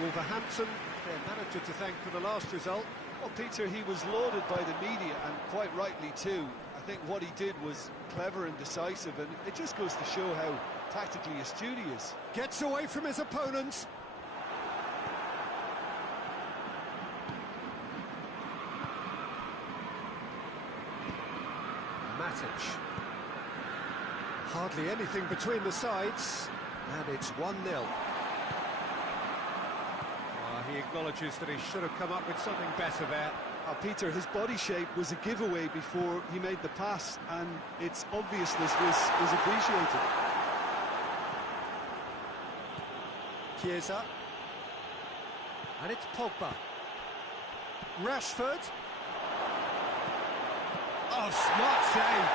Wolverhampton, their manager to thank for the last result. Well, Peter, he was lauded by the media, and quite rightly too. I think what he did was clever and decisive, and it just goes to show how tactically astute he is. Gets away from his opponents. Matic. Hardly anything between the sides, and it's 1-0. He acknowledges that he should have come up with something better there. Peter, his body shape was a giveaway before he made the pass, and its obviousness was appreciated. Chiesa. And it's Pogba. Rashford. Oh, smart save.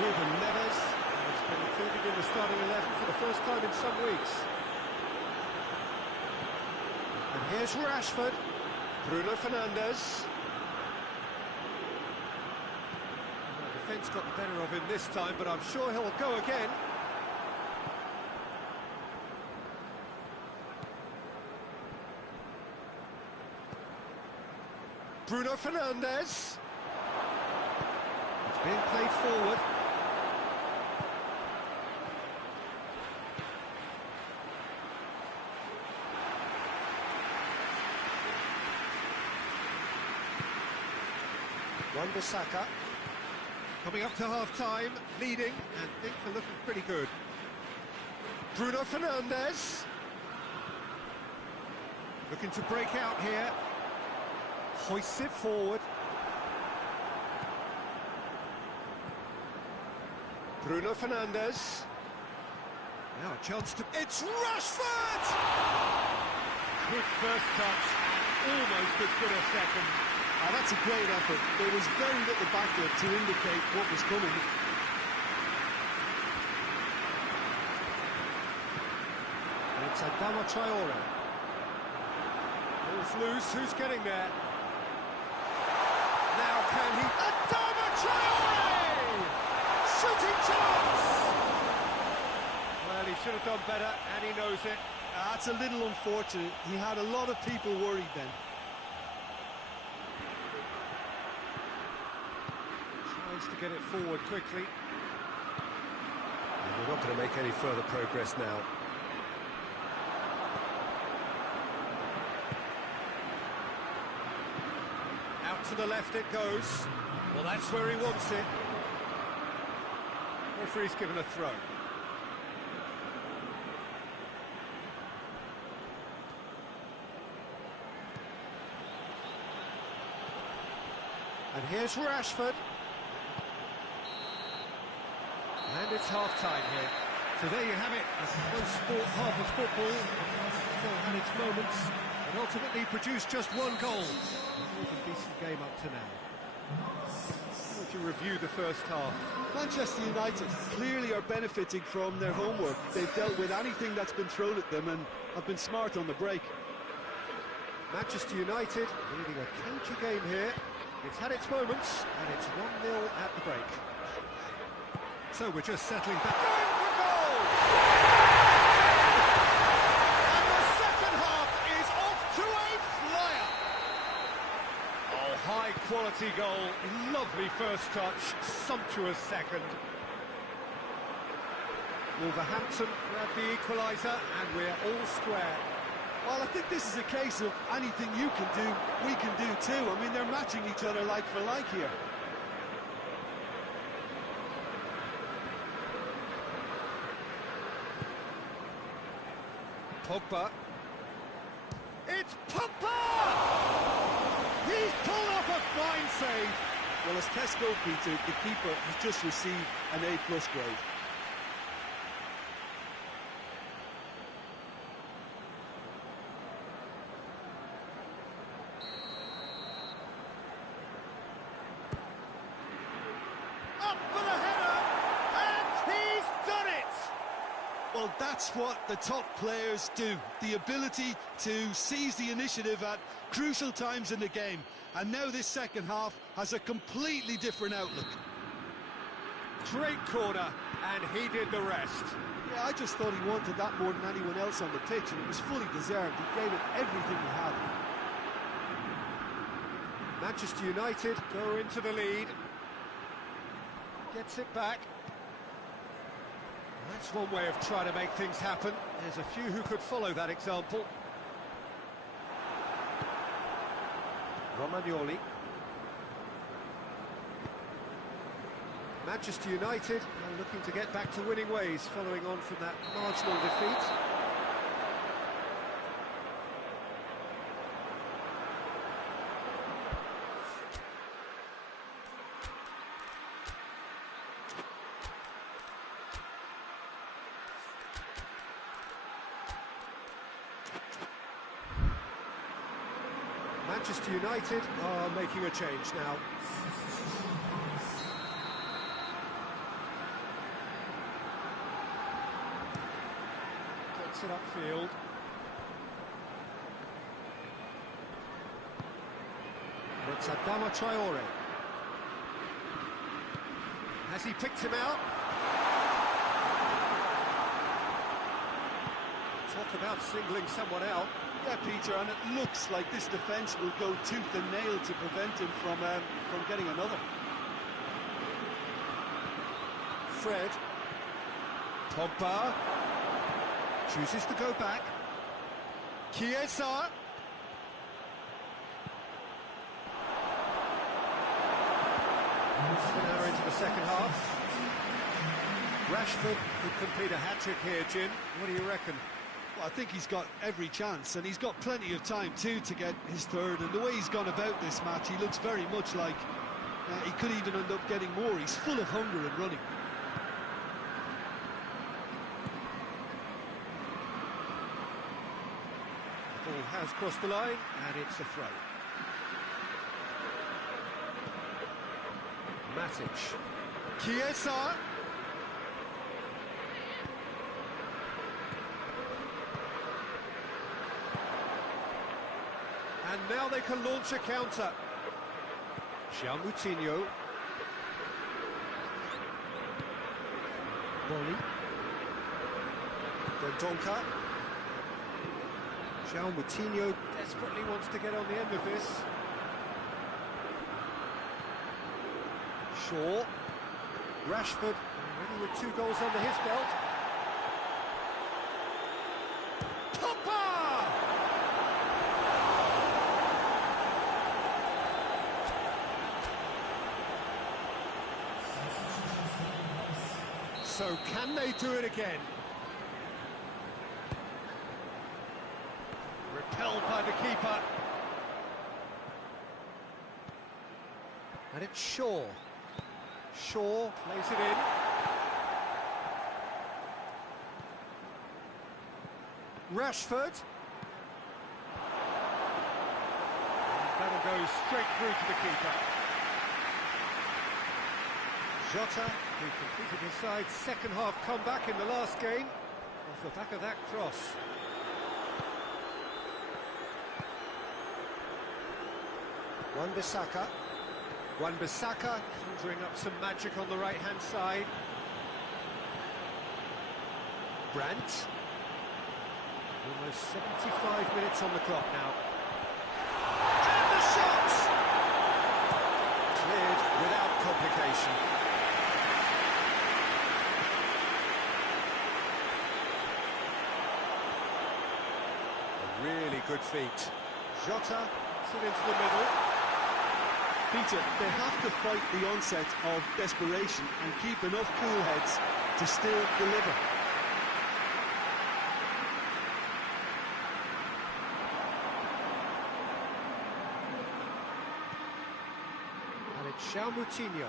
Ruben Neves has been included in the starting 11 for the first time in some weeks. And here's Rashford. Bruno Fernandes. The defence got the better of him this time, but I'm sure he'll go again. Bruno Fernandes. It's being played forward. Wan-Bissaka coming up to half-time, leading, and things are looking pretty good. Bruno Fernandes looking to break out here. Hoists it forward. Bruno Fernandes. Now a chance to... It's Rashford! Good first touch and almost as good a second. That's a great effort. There was very little back there to indicate what was coming. And it's Adama Traore. Ball's loose, who's getting there? Now can he... Adama Traore! Shooting chance! Well, he should have done better, and he knows it. That's a little unfortunate. He had a lot of people worried then. Tries to get it forward quickly. And we're not going to make any further progress now. Out to the left it goes. Well, that's where he wants it. Referee's given a throw. And here's Rashford. And it's half-time here. So there you have it. One sport, half of football. Still had its moments, and ultimately produced just one goal. A decent game up to now. How would you review the first half? Manchester United clearly are benefiting from their homework. They've dealt with anything that's been thrown at them and have been smart on the break. Manchester United leading a cagey game here. It's had its moments, and it's 1-0 at the break. So we're just settling back. Going for goal! And the second half is off to a flyer! Oh, high-quality goal. Lovely first touch, sumptuous second. Wolverhampton grab the equaliser, and we're all square. Well, I think this is a case of anything you can do, we can do too. I mean, they're matching each other like for like here. Pogba. It's Pogba! He's pulled off a fine save. Well, as Tesco, Peter, the keeper has just received an A+ grade. Well, that's what the top players do. The ability to seize the initiative at crucial times in the game. And now this second half has a completely different outlook. Great corner, and he did the rest. Yeah, I just thought he wanted that more than anyone else on the pitch, and it was fully deserved. He gave it everything he had. Manchester United go into the lead. Gets it back. That's one way of trying to make things happen. There's a few who could follow that example. Romagnoli. Manchester United are looking to get back to winning ways following on from that marginal defeat. Manchester United are making a change now. Gets it upfield. It's Adama Traore. Has he picked him out? Talk about singling someone out. Yeah, Peter, and it looks like this defence will go tooth and nail to prevent him from getting another. Fred. Pogba. Chooses to go back. Chiesa. An hour into the second half. Rashford could complete a hat-trick here, Jim. What do you reckon? Well, I think he's got every chance, and he's got plenty of time too to get his third. And the way he's gone about this match, he looks very much like he could even end up getting more. He's full of hunger and running. Ball has crossed the line, and it's a throw. Matic. Chiesa. And now they can launch a counter. Moutinho. Boli. Dendonka. Moutinho desperately wants to get on the end of this. Shaw. Rashford, already with 2 goals under his belt. Pogba! So can they do it again? Repelled by the keeper. And it's Shaw. Shaw plays it in. Rashford. And that'll go straight through to the keeper. Jota, who completed his side's second-half comeback in the last game, off the back of that cross. Wan-Bissaka. Wan-Bissaka conjuring up some magic on the right-hand side. Brandt. Almost 75 minutes on the clock now. And the shot! Cleared without complication. A really good feat. Jota puts it into the middle. Peter, they have to fight the onset of desperation and keep enough cool heads to still deliver. And it's Moutinho.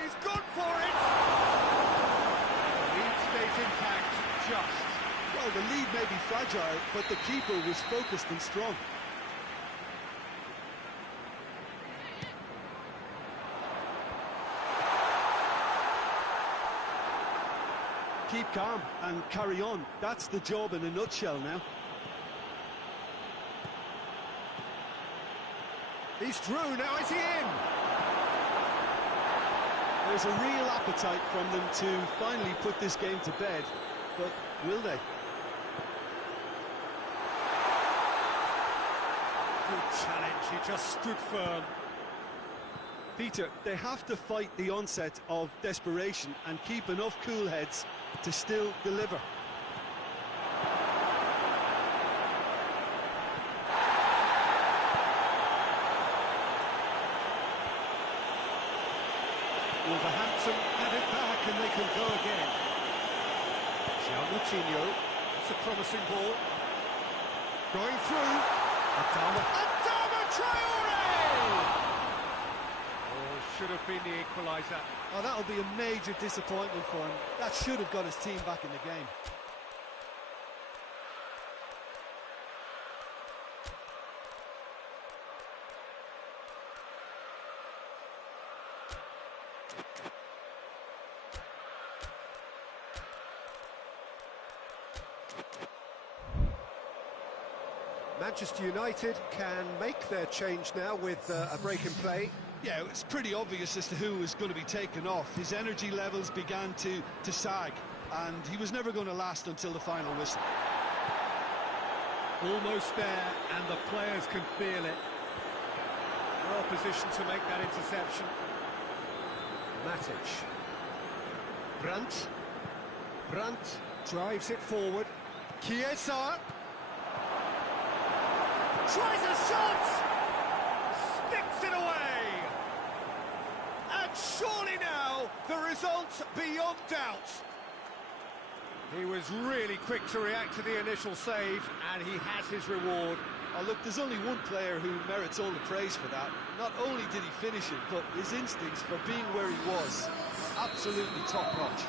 He's gone for it! The lead stays intact, just. Well, the lead may be fragile, but the keeper was focused and strong. Keep calm and carry on. That's the job in a nutshell now. He's through, now is he in? There's a real appetite from them to finally put this game to bed, but will they? Good challenge, he just stood firm. Peter, they have to fight the onset of desperation and keep enough cool heads to still deliver. Wolverhampton have it back and they can go again. Moutinho, it's a promising ball. Going through. Adama Traore! Should have been the equaliser. Oh, that'll be a major disappointment for him. That should have got his team back in the game. Manchester United can make their change now with a break in play. Yeah, it's pretty obvious as to who was going to be taken off. His energy levels began to sag, and he was never going to last until the final whistle. Almost there, and the players can feel it. Well positioned to make that interception. Matic. Brandt drives it forward. Chiesa tries a shot! Sticks it away! And surely now, the result beyond doubt. He was really quick to react to the initial save, and he has his reward. Oh, look, there's only one player who merits all the praise for that. Not only did he finish it, but his instincts for being where he was, absolutely top-notch.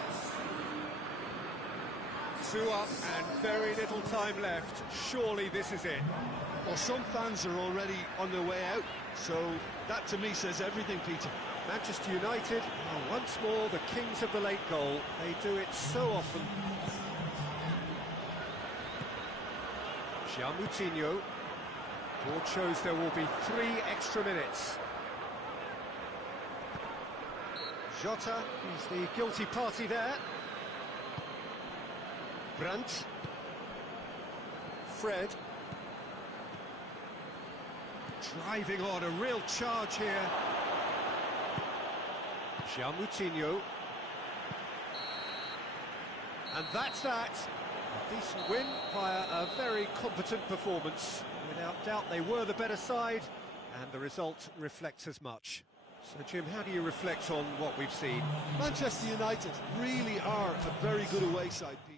Two up and very little time left. Surely this is it. Well, some fans are already on their way out, so that to me says everything, Peter. Manchester United are once more the kings of the late goal. They do it so often. Moutinho. Board shows there will be 3 extra minutes. Jota is the guilty party there. Brandt. Fred. Driving on, a real charge here. Moutinho. And that's that. A decent win via a very competent performance. Without doubt, they were the better side, and the result reflects as much. So, Jim, how do you reflect on what we've seen? Manchester United really are a very good away side, Pete.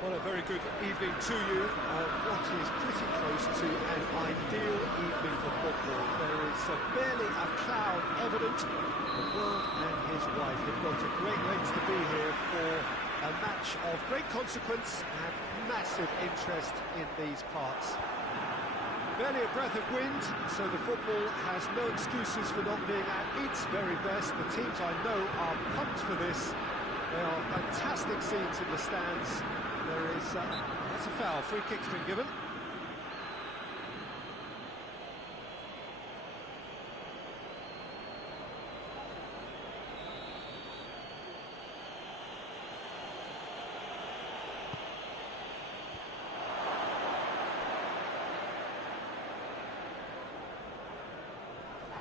Well, a very good evening to you. What is pretty close to an ideal evening for football. There is barely a cloud evident. The world and his wife have gone to great lengths to be here for a match of great consequence and massive interest in these parts. Barely a breath of wind, so the football has no excuses for not being at its very best. The teams I know are pumped for this. There are fantastic scenes in the stands. There is, that's a foul, free kick's been given.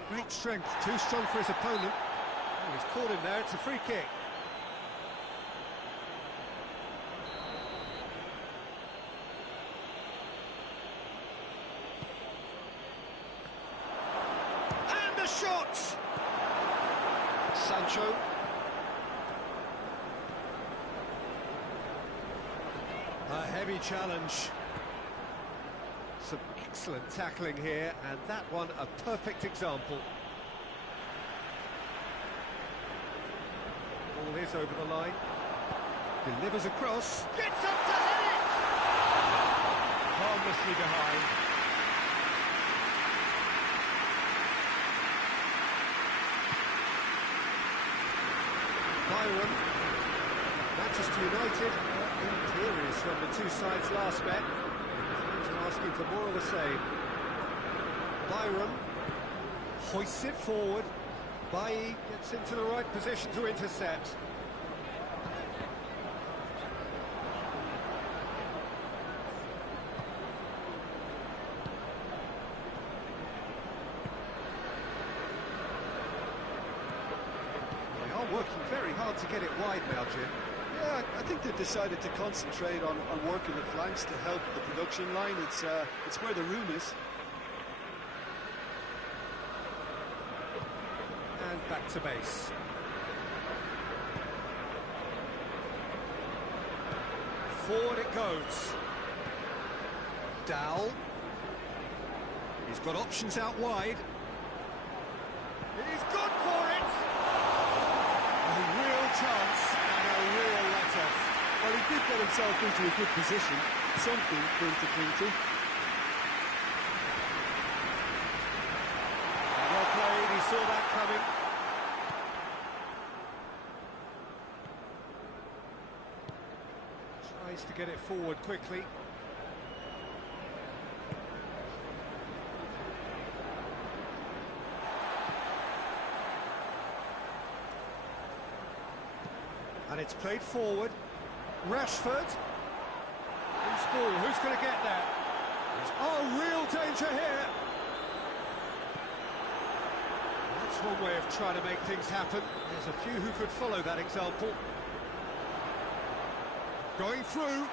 Great strength, too strong for his opponent. Oh, he's caught him there, it's a free kick. Shot! Sancho. A heavy challenge. Some excellent tackling here, and that one a perfect example. Ball is over the line. Delivers across. Gets up to head it! Harmlessly behind. Byron. Manchester United imperious when the two sides last met. Fans are asking for more of the same. Byron hoists it forward. Bailly gets into the right position to intercept. They are working very hard to get it wide now, Jim. Yeah, I think they've decided to concentrate on working the flanks to help the production line. It's where the room is. And back to base. Forward it goes. Dowell. He's got options out wide. He's gone for it! A real chance and a real let-off. Well, he did get himself into a good position. Something for him to cling to. Well played, he saw that coming. Tries to get it forward quickly. And it's played forward. Rashford. Who's ball? Who's going to get that? Oh, real danger here. That's one way of trying to make things happen. There's a few who could follow that example. Going through.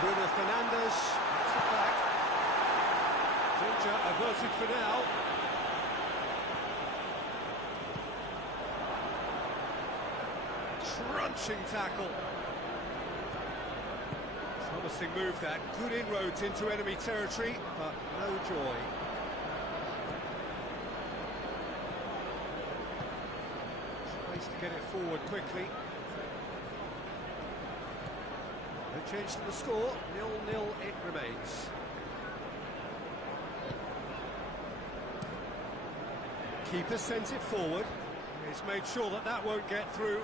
Bruno Fernandes. That's it back. Danger averted for now. Crunching tackle. Promising move that. Good inroads into enemy territory, but no joy. Tries to get it forward quickly. No change to the score. 0-0 it remains. Keeper sends it forward. He's made sure that that won't get through.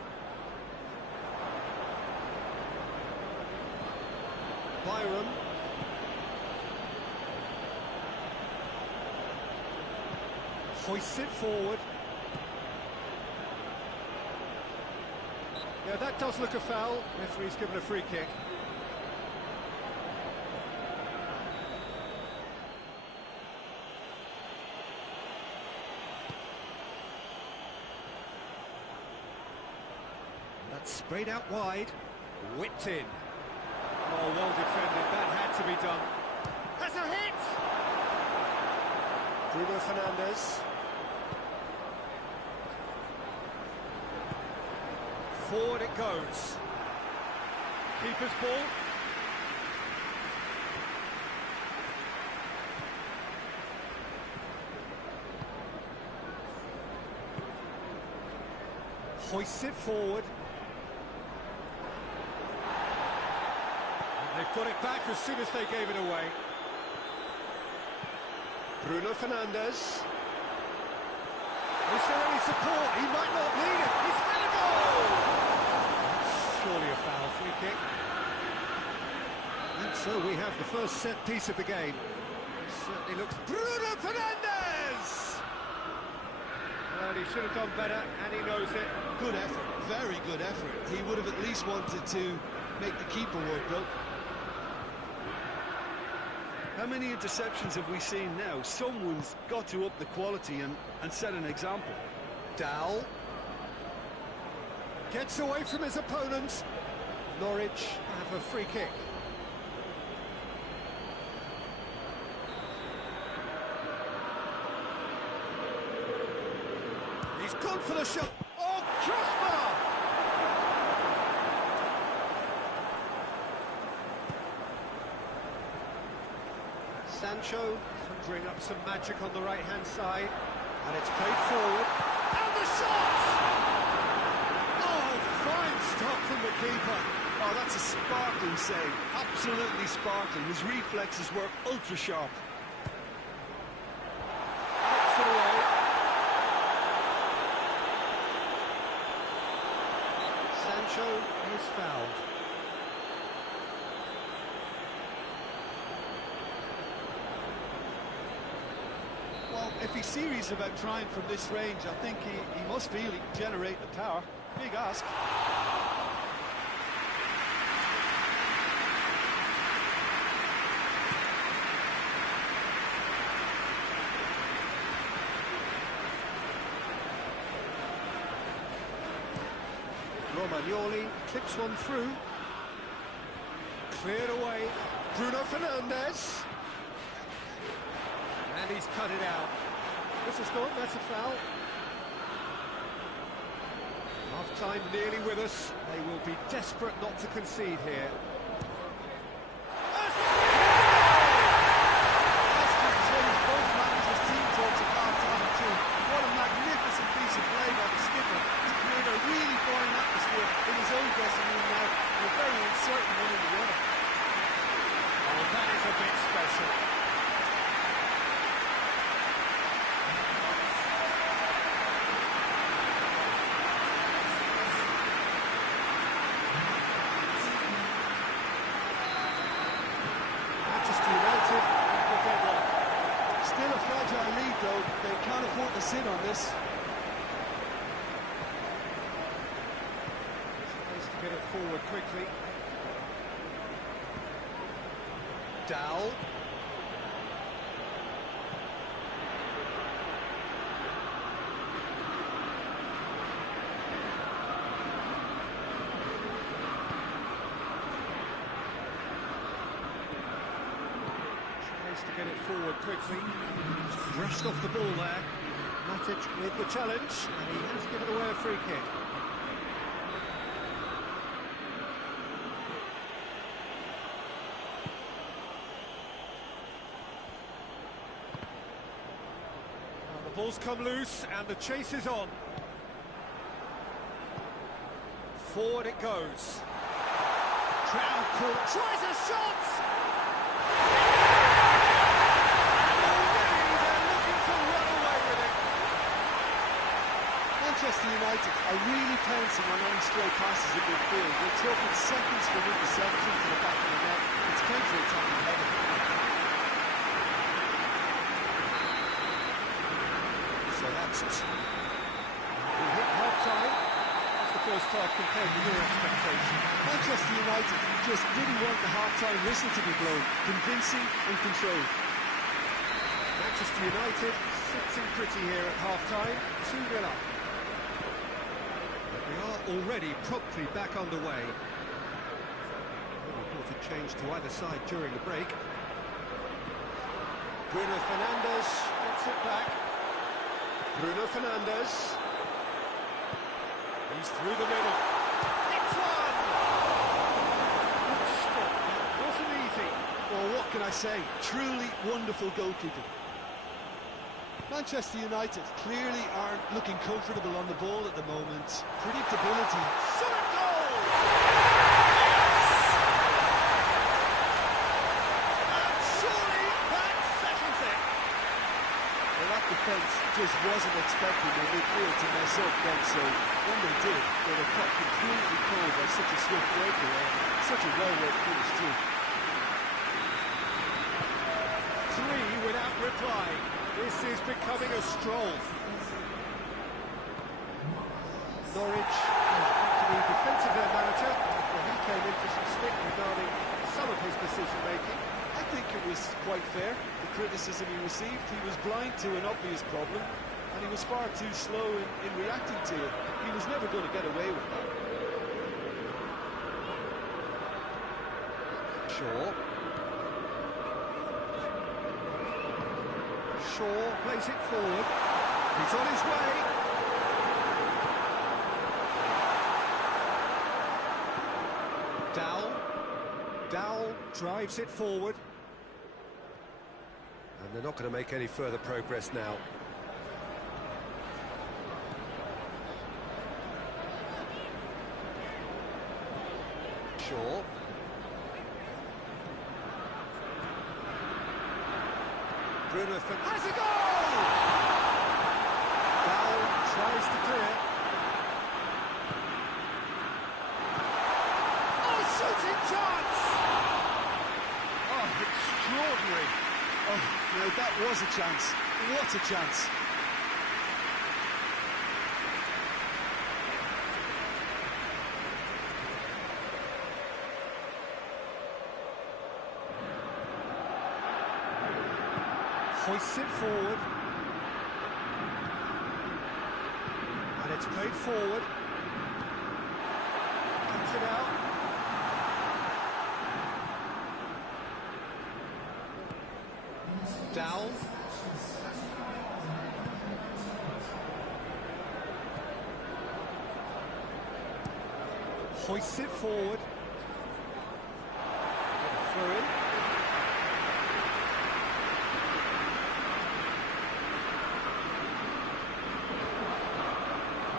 Byron. Hoists it forward. Yeah, that does look a foul. Referee's given a free kick. That's sprayed out wide. Whipped in. Oh, well defended, that had to be done. That's a hit! Bruno Fernandes. Forward it goes. Keeper's ball. Hoists it forward. They've got it back as soon as they gave it away. Bruno Fernandes. Is there any support? He might not need it. He's had a goal! That's surely a foul. Free kick. And so we have the first set piece of the game. It certainly looks... Bruno Fernandes! Well, he should have done better, and he knows it. Good effort, very good effort. He would have at least wanted to make the keeper work, though. How many interceptions have we seen now? Someone's got to up the quality and set an example. Dowell gets away from his opponent. Norwich have a free kick. He's gone for the shot. Oh, crossbar! Sancho conjuring up some magic on the right-hand side, and it's played forward, and the shot! Oh, stop from the keeper. Oh, that's a sparkling save. Absolutely sparkling. His reflexes were ultra sharp. Puts it away. Sancho is fouled. Well, if he's serious about trying from this range, I think he must feel he can generate the power. Big ask. Romagnoli clips one through. Cleared away. Bruno Fernandes. And he's cut it out. This is gone, that's a foul. Half-time nearly with us. They will be desperate not to concede here. That's just changed both managers' team talks at half-time too. What a magnificent piece of play by the skipper to create a really boring atmosphere in his own dressing room now, and a very uncertain one in the other. Oh, that is a bit special. Still a fragile lead though, they can't afford to sit on this. Nice to get it forward quickly. Dowell. To get it forward quickly. Just brushed off the ball there. Matic with the challenge, and he has given away a free kick. Well, the ball's come loose, and the chase is on. Forward it goes. Crowd caught. Tries a shot! Manchester United are really pouncing on any stray passes in midfield. They're talking seconds from interception to the back of the net. It's counter-attacking heaven. So that's it. We hit half-time. That's the first half compared with your expectation. Manchester United just didn't want the half-time whistle to be blown. Convincing and controlled. Manchester United sitting pretty here at half-time. 2-0 up. We are already promptly back underway. We brought a change to either side during the break. Bruno Fernandes gets it back. Bruno Fernandes. He's through the middle. It's one! Good stop. That wasn't easy. Well, what can I say? Truly wonderful goalkeeping. Manchester United clearly aren't looking comfortable on the ball at the moment. Predictability. Shot a goal! Yes! And surely that settles it. Well, that defence just wasn't expecting their midfield to mess up then, so when they did, they were caught completely cold by such a swift breakaway. Such a well-worked finish too. 3 without reply. This is becoming a stroll. Norwich has back to the defensive manager after he came in for some stick regarding some of his decision-making. I think it was quite fair, the criticism he received. He was blind to an obvious problem, and he was far too slow in reacting to it. He was never going to get away with that. Shaw. Shaw plays it forward. He's on his way. Dowell drives it forward. And they're not going to make any further progress now. Bruno has a goal! Down tries to clear. Oh, shooting chance! Oh, extraordinary. Oh, no, that was a chance. What a chance. Hoists it forward. And it's played forward. Cuts it out. Down. Hoists it forward. Through in.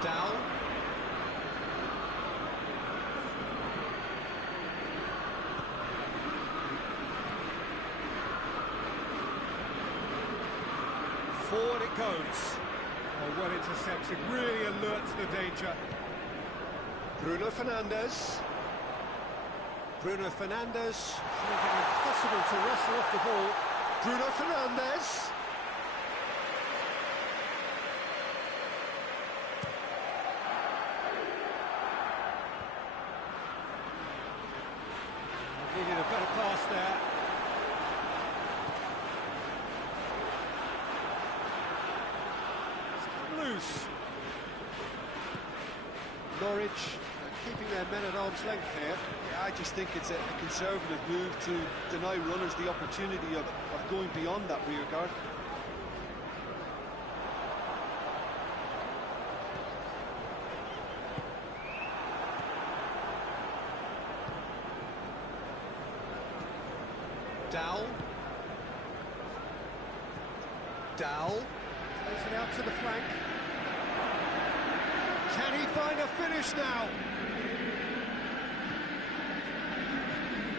Down. Forward it goes. Oh, well intercepted, really alert to the danger. Bruno Fernandes. Bruno Fernandes, proving impossible to wrestle off the ball. Bruno Fernandes. Needed a better pass there. It's come loose. Norwich keeping their men at arm's length here. Yeah, I just think it's a conservative move to deny runners the opportunity of going beyond that rear guard. Dowell. Dowell. Plays it out to the flank. Can he find a finish now?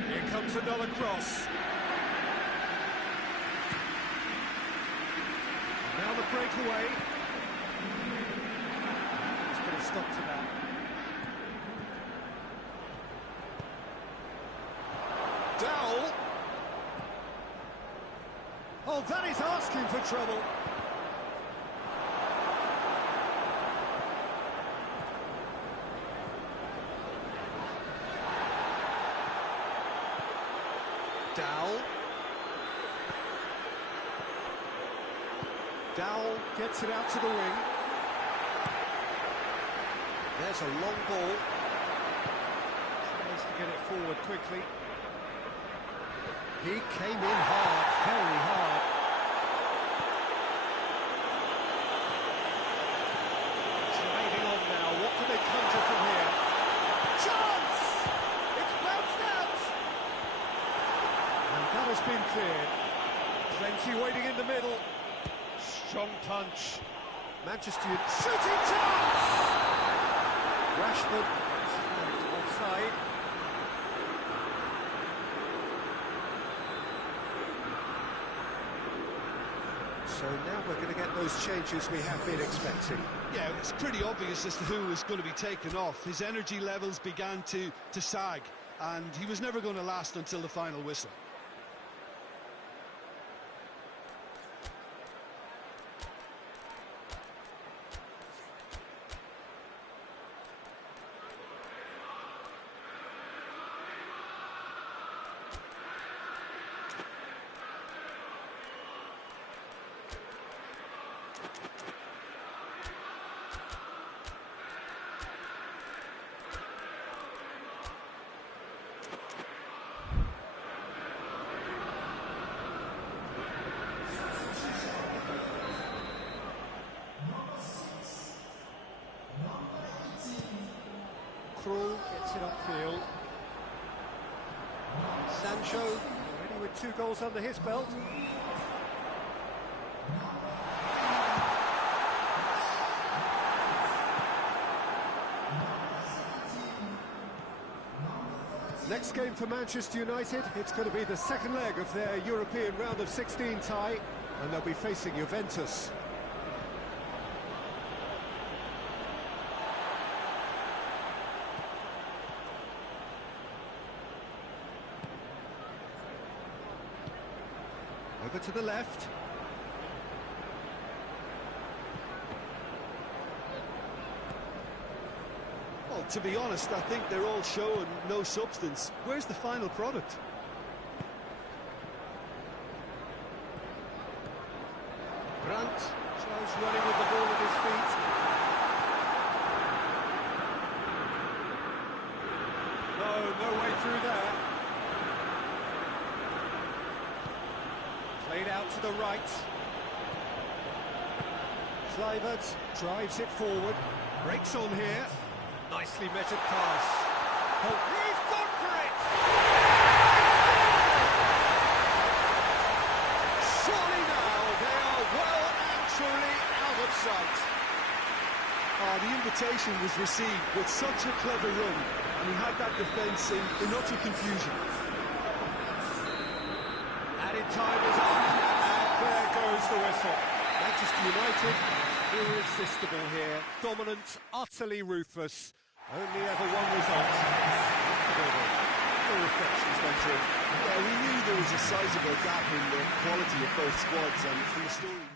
Here comes another cross. Now the breakaway. Let's put a stop to that. Dowell. Oh, that is asking for trouble. Dowell. Dowell gets it out to the wing. There's a long ball. Tries to get it forward quickly. He came in hard, very hard. Driving on now, what can they conjure from here? Chance! It's bounced out! And that has been cleared. Plenty waiting in the middle. Strong punch. Manchester United shooting chance! Rashford offside. So now we're going to get those changes we have been expecting. Yeah, it's pretty obvious as to who was going to be taken off. His energy levels began to sag, and he was never going to last until the final whistle. Krul gets it upfield. Sancho, already with 2 goals under his belt. Next game. game for Manchester United. It's going to be the second leg of their European round of 16 tie, and they'll be facing Juventus. Over to the left. Well, to be honest, I think they're all show and no substance. Where's the final product? Brandt tries running with the ball at his feet. No way through there. Played out to the right. Kluivert drives it forward. Breaks on here. Nicely measured pass. Oh, he's gone for it! Surely now they are well and truly out of sight. The invitation was received with such a clever run, and he had that defence in utter confusion. Added time is up, and there goes the whistle. Manchester United, irresistible here, dominant, utterly ruthless. Only ever one result. No reflections then, Jim. Yeah, we knew there was a sizable gap in the quality of both squads, and from the story...